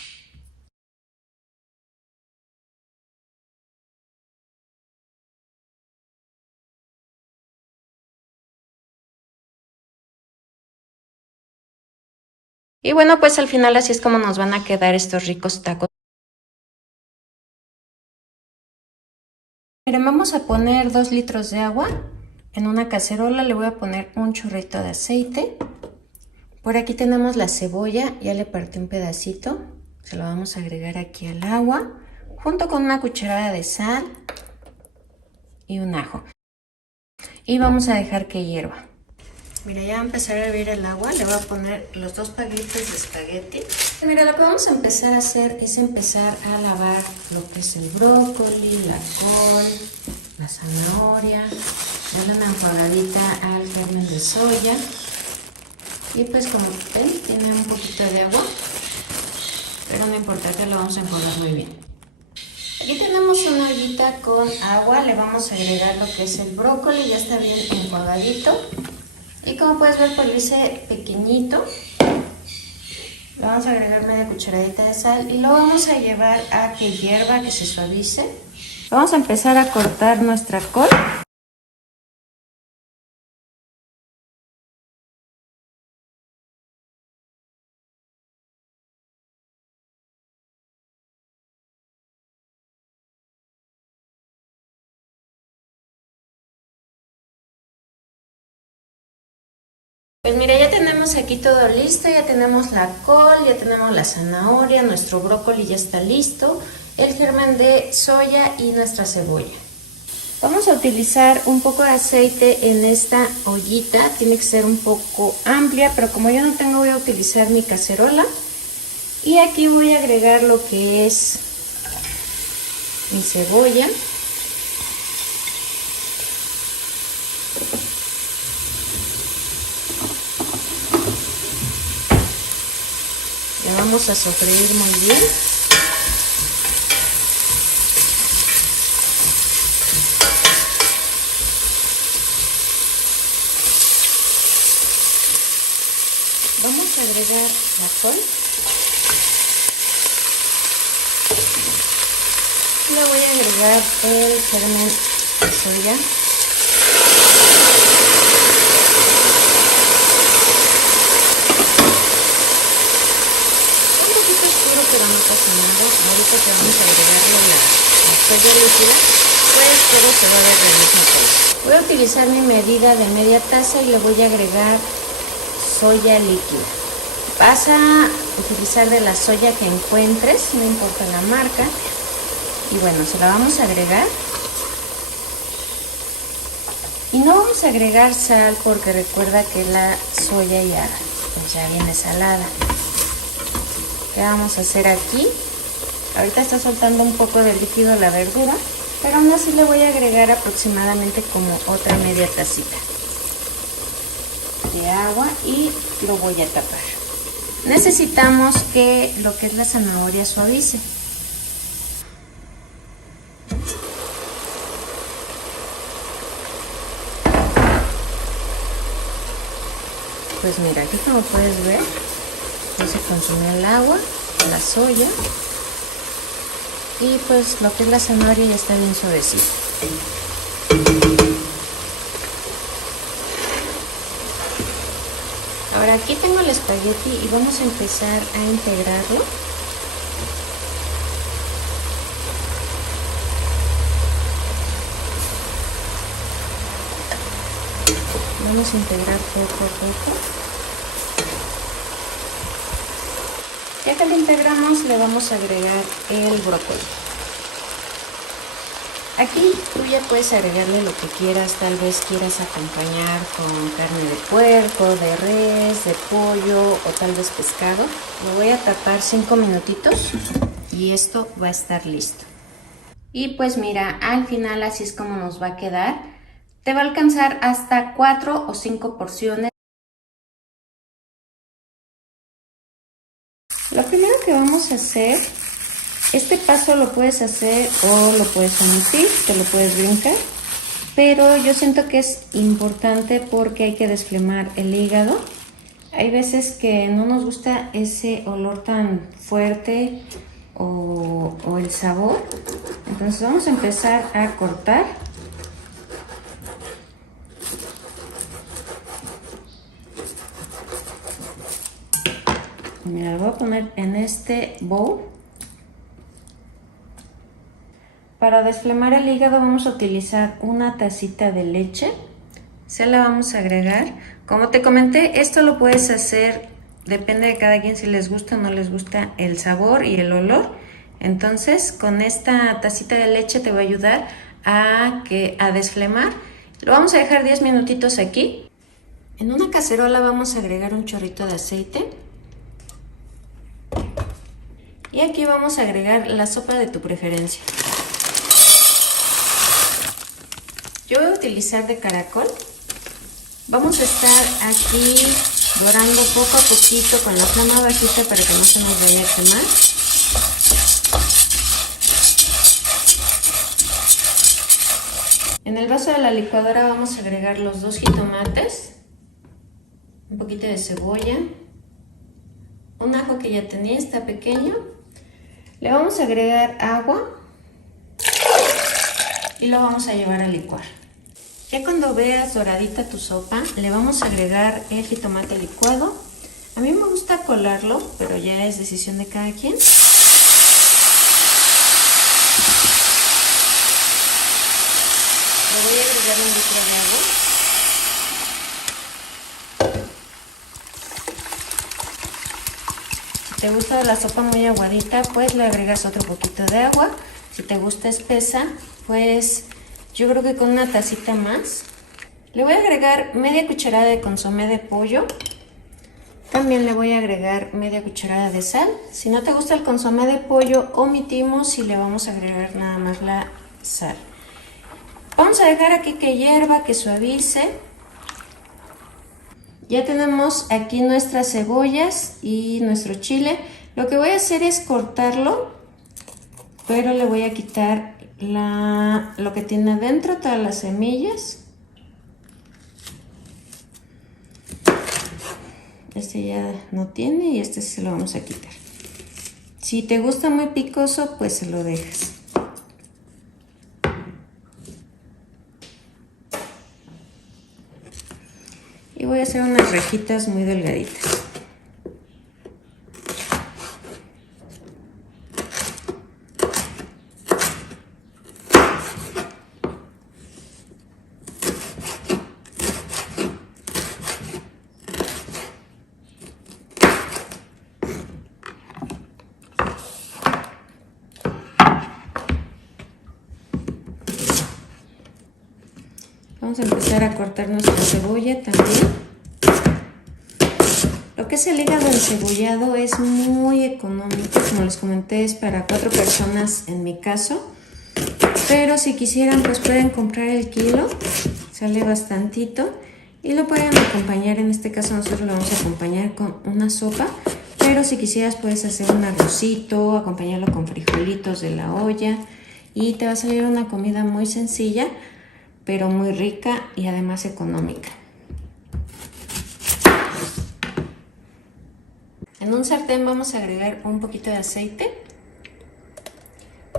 Y bueno, pues al final así es como nos van a quedar estos ricos tacos. Miren, vamos a poner 2 litros de agua en una cacerola. Le voy a poner un chorrito de aceite. Por aquí tenemos la cebolla, ya le partí un pedacito. Se lo vamos a agregar aquí al agua, junto con una cucharada de sal y un ajo. Y vamos a dejar que hierva. Mira, ya va a empezar a hervir el agua. Le voy a poner los 2 paquetes de espagueti. Mira, lo que vamos a empezar a hacer es empezar a lavar lo que es el brócoli, la col, la zanahoria. Darle una enjuagadita al germen de soya. Y pues como ven, tiene un poquito de agua, pero no importa, que lo vamos a enjuagar muy bien. Aquí tenemos una ollita con agua. Le vamos a agregar lo que es el brócoli. Ya está bien enjuagadito. Y como puedes ver, pues lo hice pequeñito. Le vamos a agregar media cucharadita de sal y lo vamos a llevar a que hierva, que se suavice. Vamos a empezar a cortar nuestra col. Pues mira, ya tenemos aquí todo listo, ya tenemos la col, ya tenemos la zanahoria, nuestro brócoli ya está listo, el germen de soya y nuestra cebolla. Vamos a utilizar un poco de aceite en esta ollita, tiene que ser un poco amplia, pero como yo no tengo voy a utilizar mi cacerola. Y aquí voy a agregar lo que es mi cebolla. La vamos a sofreír muy bien. Vamos a agregar la col. Le voy a agregar el germen de soya. Un poquito oscuro, pero no pasa nada. Ahorita que vamos a agregarle la soya líquida, pues todo se va a ver del mismo color. Voy a utilizar mi medida de media taza y le voy a agregar soya líquida. Vas a utilizar de la soya que encuentres, no importa la marca. Y bueno, se la vamos a agregar. Y no vamos a agregar sal porque recuerda que la soya ya viene salada. ¿Qué vamos a hacer aquí? Ahorita está soltando un poco de líquido la verdura, pero aún así le voy a agregar aproximadamente como otra media tacita de agua y lo voy a tapar. Necesitamos que lo que es la zanahoria suavice. Pues mira, aquí como puedes ver, ya se consumió el agua, la soya y pues lo que es la zanahoria ya está bien suavecita. Ahora aquí tengo el espagueti y vamos a empezar a integrarlo. Vamos a integrar poco a poco. Ya que lo integramos, le vamos a agregar el brócoli. Aquí tú ya puedes agregarle lo que quieras, tal vez quieras acompañar con carne de puerco, de res, de pollo o tal vez pescado. Lo voy a tapar 5 minutitos y esto va a estar listo. Y pues mira, al final así es como nos va a quedar. Te va a alcanzar hasta 4 o 5 porciones. Lo primero que vamos a hacer, este paso lo puedes hacer o lo puedes omitir, te lo puedes brincar, pero yo siento que es importante porque hay que desflemar el hígado. Hay veces que no nos gusta ese olor tan fuerte o el sabor, entonces vamos a empezar a cortar. Mira, lo voy a poner en este bowl. Para desflemar el hígado vamos a utilizar una tacita de leche. Se la vamos a agregar. Como te comenté, esto lo puedes hacer, depende de cada quien si les gusta o no les gusta el sabor y el olor. Entonces, con esta tacita de leche te va a ayudar a desflemar. Lo vamos a dejar 10 minutitos aquí. En una cacerola vamos a agregar un chorrito de aceite. Y aquí vamos a agregar la sopa de tu preferencia. Yo voy a utilizar de caracol. Vamos a estar aquí dorando poco a poquito con la flama bajita para que no se nos vaya a quemar. En el vaso de la licuadora vamos a agregar los 2 jitomates, un poquito de cebolla, un ajo que ya tenía, está pequeño. Le vamos a agregar agua y lo vamos a llevar a licuar. Ya cuando veas doradita tu sopa, le vamos a agregar el jitomate licuado. A mí me gusta colarlo, pero ya es decisión de cada quien. Le voy a agregar 1 litro de agua. Si te gusta la sopa muy aguadita, pues le agregas otro poquito de agua. Si te gusta espesa, pues yo creo que con una tacita más. Le voy a agregar media cucharada de consomé de pollo. También le voy a agregar media cucharada de sal. Si no te gusta el consomé de pollo, omitimos y le vamos a agregar nada más la sal. Vamos a dejar aquí que hierva, que suavice. Ya tenemos aquí nuestras cebollas y nuestro chile. Lo que voy a hacer es cortarlo, pero le voy a quitar lo que tiene adentro, todas las semillas. Este ya no tiene y este sí se lo vamos a quitar. Si te gusta muy picoso, pues se lo dejas. Y voy a hacer unas rejitas muy delgaditas. Vamos a empezar a cortar nuestra cebolla también. Lo que es el hígado encebollado es muy económico, como les comenté, es para 4 personas en mi caso. Pero si quisieran, pues pueden comprar el kilo, sale bastantito y lo pueden acompañar. En este caso nosotros lo vamos a acompañar con una sopa, pero si quisieras puedes hacer un arrocito, acompañarlo con frijolitos de la olla y te va a salir una comida muy sencilla, pero muy rica y además económica. En un sartén vamos a agregar un poquito de aceite.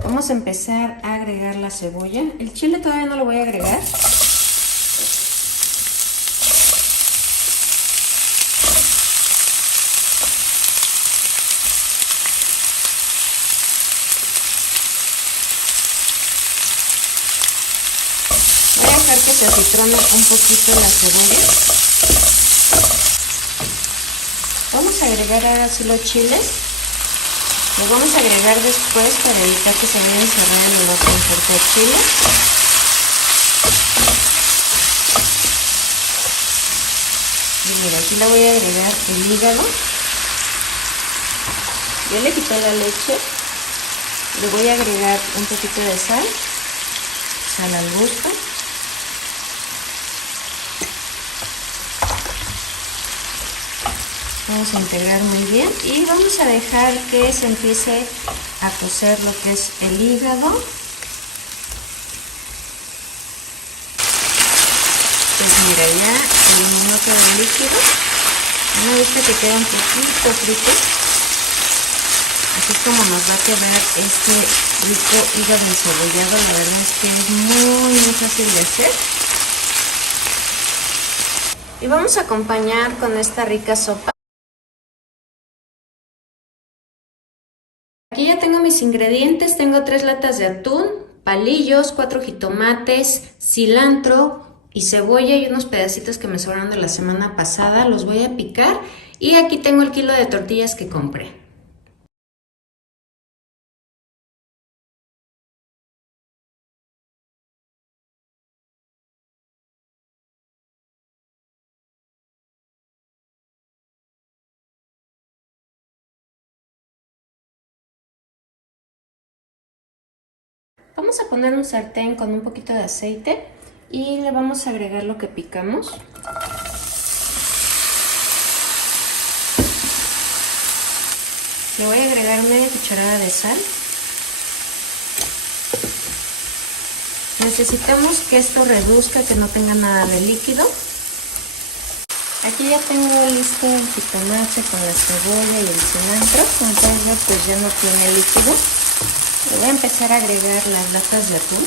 Vamos a empezar a agregar la cebolla. El chile todavía no lo voy a agregar. Voy a dejar que se acitrone un poquito la cebolla. Vamos a agregar ahora sí los chiles. Los vamos a agregar después para evitar que se vaya a encerrar el olor tan fuerte de chile. Y mira, aquí le voy a agregar el hígado. Ya le quité la leche. Le voy a agregar un poquito de sal. Sal al gusto. Vamos a integrar muy bien y vamos a dejar que se empiece a cocer lo que es el hígado. Pues mira, ya eliminó todo el líquido. Una vez que queda un poquito frito, así es como nos va a quedar este rico hígado encebollado. La verdad es que es muy fácil de hacer. Y vamos a acompañar con esta rica sopa. mis ingredientes. Tengo 3 latas de atún, palillos, 4 jitomates, cilantro y cebolla y unos pedacitos que me sobraron de la semana pasada. Los voy a picar y aquí tengo el kilo de tortillas que compré. Vamos a poner un sartén con un poquito de aceite y le vamos a agregar lo que picamos. Le voy a agregar media cucharada de sal. Necesitamos que esto reduzca, que no tenga nada de líquido. Aquí ya tengo listo el jitomate con la cebolla y el cilantro. Como pueden ver, pues ya no tiene líquido. Le voy a empezar a agregar las latas de atún.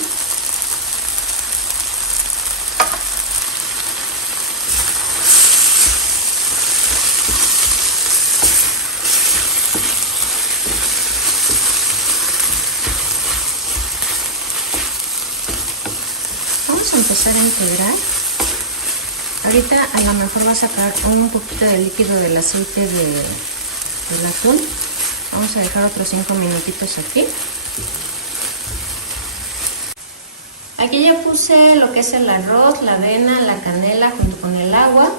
Vamos a empezar a integrar. Ahorita a lo mejor va a sacar un poquito de líquido del aceite del atún. Vamos a dejar otros 5 minutitos aquí. Aquí ya puse lo que es el arroz, la avena, la canela junto con el agua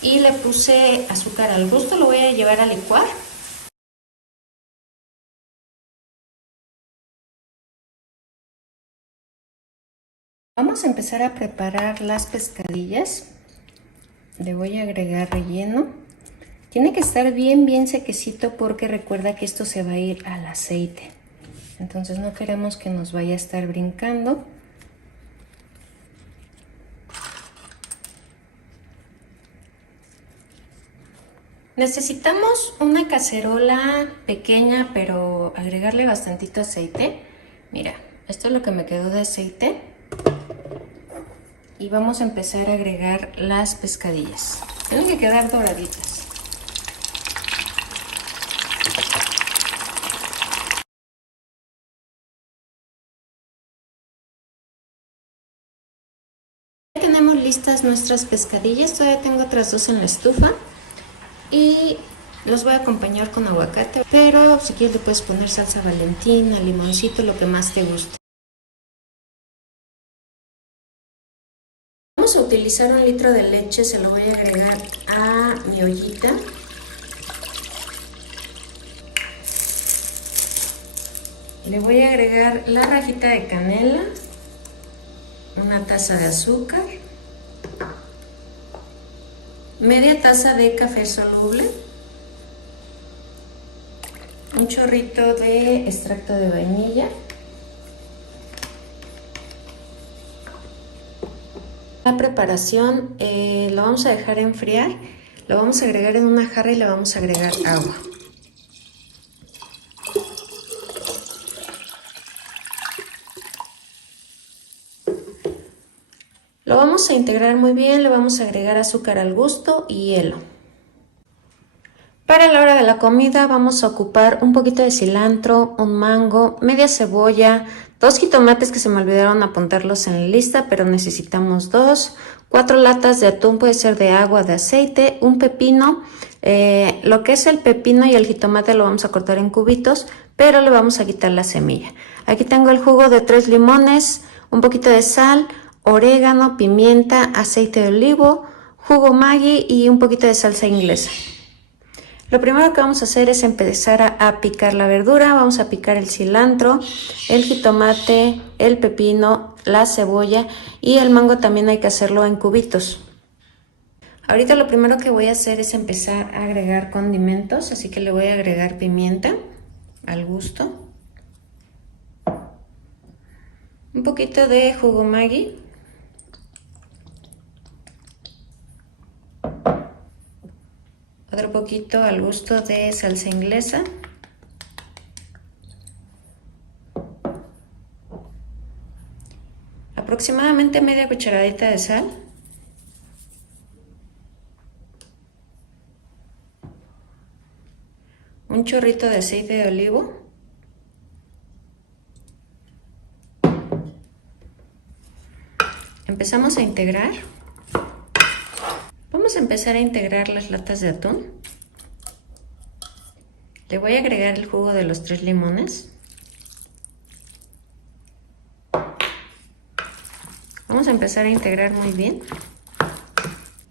y le puse azúcar al gusto. Lo voy a llevar a licuar. Vamos a empezar a preparar las pescadillas. Le voy a agregar relleno. Tiene que estar bien sequecito porque recuerda que esto se va a ir al aceite. Entonces no queremos que nos vaya a estar brincando. Necesitamos una cacerola pequeña, pero agregarle bastantito aceite. Mira, esto es lo que me quedó de aceite. Y vamos a empezar a agregar las pescadillas. Tienen que quedar doraditas. Ya tenemos listas nuestras pescadillas. Todavía tengo otras 2 en la estufa. Y los voy a acompañar con aguacate, pero si quieres le puedes poner salsa Valentina, limoncito, lo que más te guste. Vamos a utilizar 1 litro de leche, se lo voy a agregar a mi ollita. Le voy a agregar la rajita de canela, 1 taza de azúcar, media taza de café soluble, un chorrito de extracto de vainilla. La preparación lo vamos a dejar enfriar, lo vamos a agregar en una jarra y le vamos a agregar agua. Lo vamos a integrar muy bien, le vamos a agregar azúcar al gusto y hielo. Para la hora de la comida vamos a ocupar un poquito de cilantro, un mango, media cebolla, 2 jitomates que se me olvidaron apuntarlos en la lista, pero necesitamos 2, 4 latas de atún, puede ser de agua, de aceite, un pepino. Lo que es el pepino y el jitomate lo vamos a cortar en cubitos, pero le vamos a quitar la semilla. Aquí tengo el jugo de 3 limones, un poquito de sal, orégano, pimienta, aceite de olivo, jugo Maggi y un poquito de salsa inglesa. Lo primero que vamos a hacer es empezar a picar la verdura. Vamos a picar el cilantro, el jitomate, el pepino, la cebolla y el mango también hay que hacerlo en cubitos. Ahorita lo primero que voy a hacer es empezar a agregar condimentos, así que le voy a agregar pimienta al gusto, un poquito de jugo Maggi, otro poquito al gusto de salsa inglesa, aproximadamente media cucharadita de sal, un chorrito de aceite de olivo empezamos a integrar. Vamos a empezar a integrar las latas de atún. Le voy a agregar el jugo de los 3 limones. Vamos a empezar a integrar muy bien.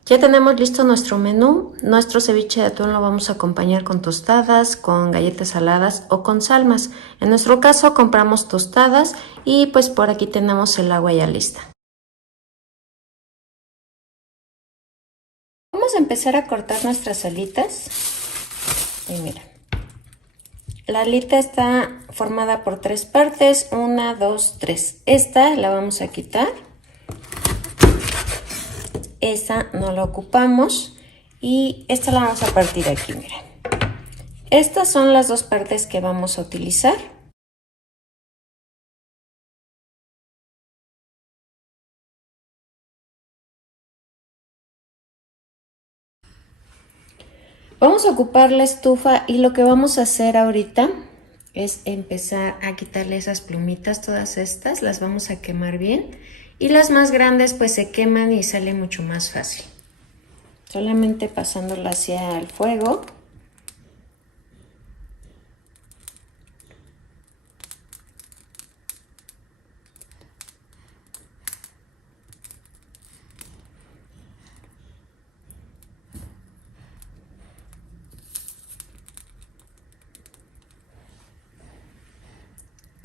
Ya tenemos listo nuestro menú. Nuestro ceviche de atún lo vamos a acompañar con tostadas, con galletas saladas o con salmas. En nuestro caso compramos tostadas y pues por aquí tenemos el agua ya lista. Vamos a empezar a cortar nuestras alitas. Y mira, la alita está formada por 3 partes, 1, 2, 3. Esta la vamos a quitar. Esa no la ocupamos y esta la vamos a partir aquí, miren. Estas son las 2 partes que vamos a utilizar. Vamos a ocupar la estufa y lo que vamos a hacer ahorita es empezar a quitarle esas plumitas, todas estas, las vamos a quemar bien. Y las más grandes pues se queman y sale mucho más fácil. Solamente pasándola hacia el fuego.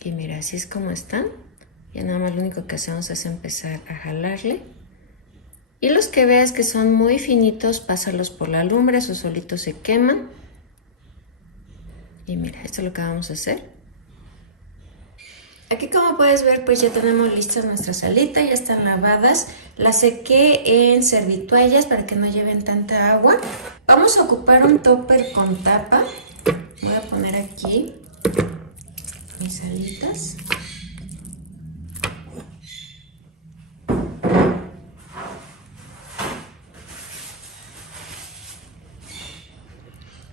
Y mira, así es como están. Ya nada más lo único que hacemos es empezar a jalarle. Y los que veas que son muy finitos, pásalos por la lumbre, esos solitos se queman. Y mira, esto es lo que vamos a hacer. Aquí como puedes ver, pues ya tenemos listas nuestras alitas, ya están lavadas. Las sequé en servitoallas para que no lleven tanta agua. Vamos a ocupar un topper con tapa. Voy a poner aquí mis alitas.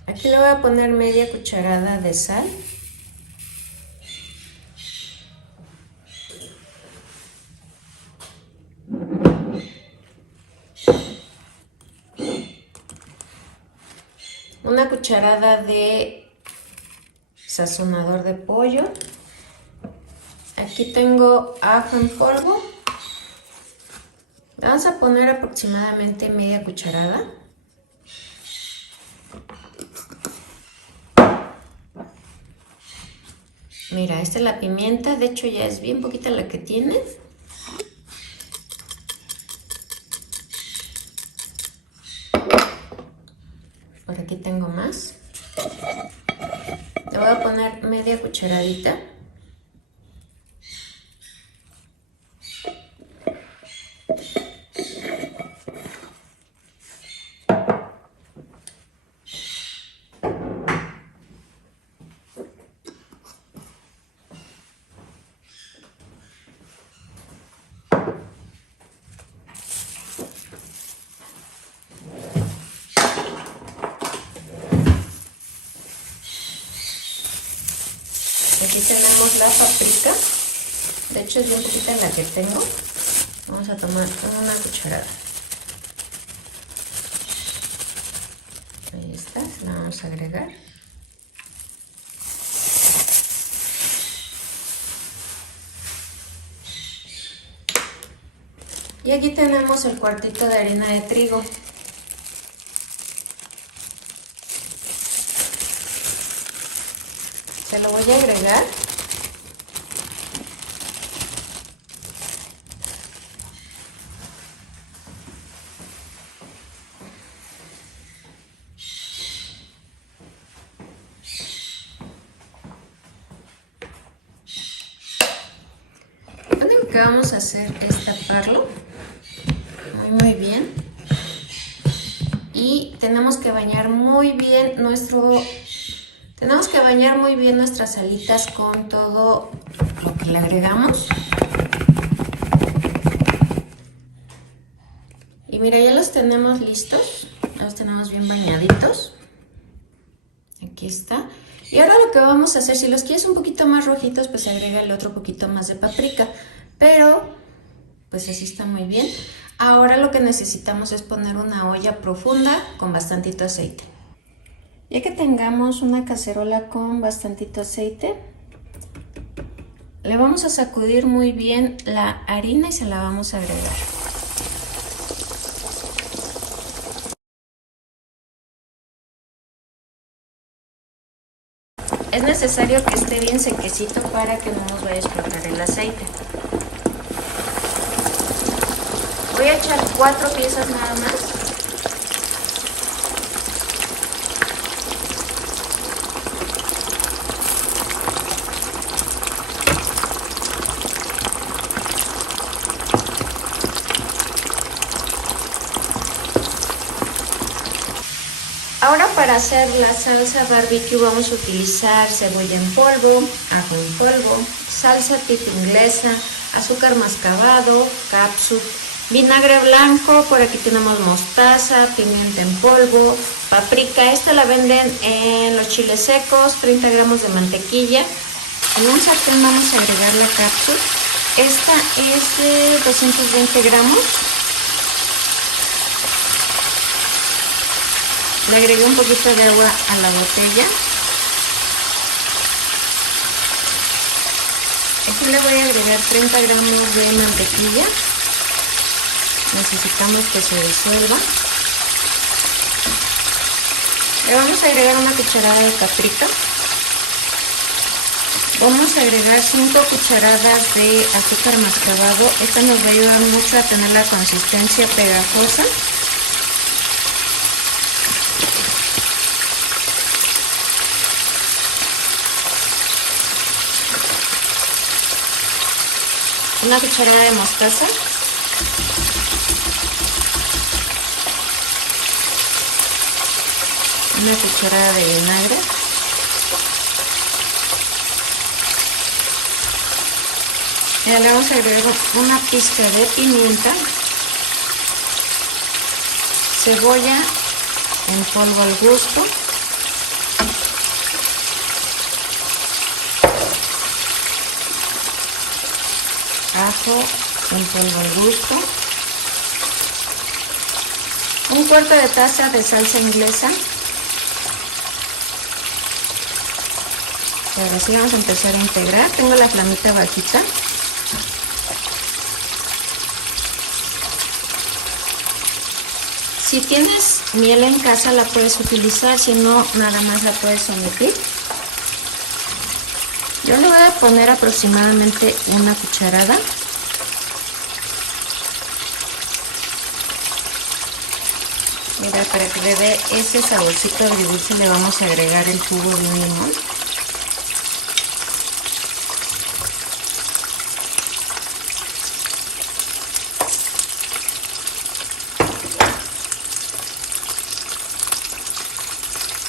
Aquí le voy a poner media cucharada de sal. Una cucharada de sazonador de pollo. Aquí tengo ajo en polvo. Vamos a poner aproximadamente media cucharada. Mira, esta es la pimienta, de hecho ya es bien poquita la que tiene. Por aquí tengo más. Le voy a poner media cucharadita. Aquí tenemos la paprika, de hecho es bien poquita la que tengo. Vamos a tomar una cucharada. Ahí está, se la vamos a agregar. Y aquí tenemos el cuartito de harina de trigo. Se lo voy a agregar. Lo único que vamos a hacer es taparlo muy bien. Y tenemos que bañar muy bien nuestras alitas con todo lo que le agregamos. Y mira, ya los tenemos listos, ya los tenemos bien bañaditos. Aquí está. Y ahora lo que vamos a hacer, si los quieres un poquito más rojitos, pues agrega el otro poquito más de paprika. Pero pues así está muy bien. Ahora lo que necesitamos es poner una olla profunda con bastantito aceite. Ya que tengamos una cacerola con bastantito aceite, le vamos a sacudir muy bien la harina y se la vamos a agregar. Es necesario que esté bien sequecito para que no nos vaya a explotar el aceite. Voy a echar 4 piezas nada más. Ahora para hacer la salsa barbecue vamos a utilizar cebolla en polvo, ajo en polvo, salsa tipo inglesa, azúcar mascabado, cápsula, vinagre blanco, por aquí tenemos mostaza, pimienta en polvo, paprika. Esta la venden en los chiles secos, 30 gramos de mantequilla. En un sartén vamos a agregar la cápsula. Esta es de 220 gramos. Le agregué un poquito de agua a la botella. Aquí le voy a agregar 30 gramos de mantequilla. Necesitamos que se disuelva. Le vamos a agregar una cucharada de paprika. Vamos a agregar 5 cucharadas de azúcar mascabado. Esta nos va a ayudar mucho a tener la consistencia pegajosa. Una cucharada de mostaza. Una cucharada de vinagre. Y le vamos a agregar una pizca de pimienta, cebolla en polvo al gusto, ajo en polvo al gusto, un cuarto de taza de salsa inglesa. Ahora sí vamos a empezar a integrar. Tengo la flamita bajita. Si tienes miel en casa la puedes utilizar, si no, nada más la puedes omitir. Yo le voy a poner aproximadamente una cucharada. Mira, para que le dé ese saborcito agridulce le vamos a agregar el jugo de un limón.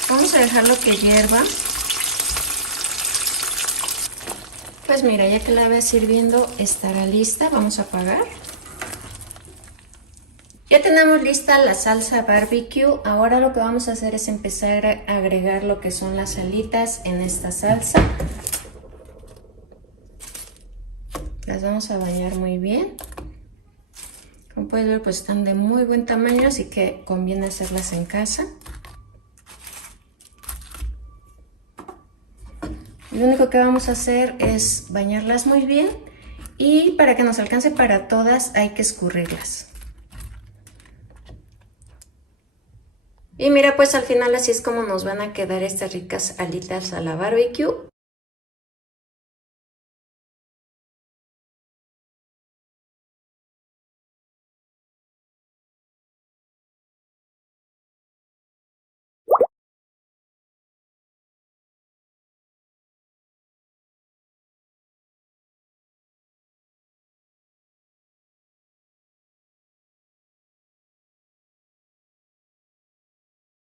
Vamos a dejarlo que hierva. Pues mira, ya que la veas hirviendo, estará lista. Vamos a apagar. Ya tenemos lista la salsa barbecue. Ahora lo que vamos a hacer es empezar a agregar lo que son las alitas en esta salsa. Las vamos a bañar muy bien. Como puedes ver, pues están de muy buen tamaño, así que conviene hacerlas en casa. Lo único que vamos a hacer es bañarlas muy bien y para que nos alcance para todas hay que escurrirlas. Y mira, pues al final así es como nos van a quedar estas ricas alitas a la barbecue.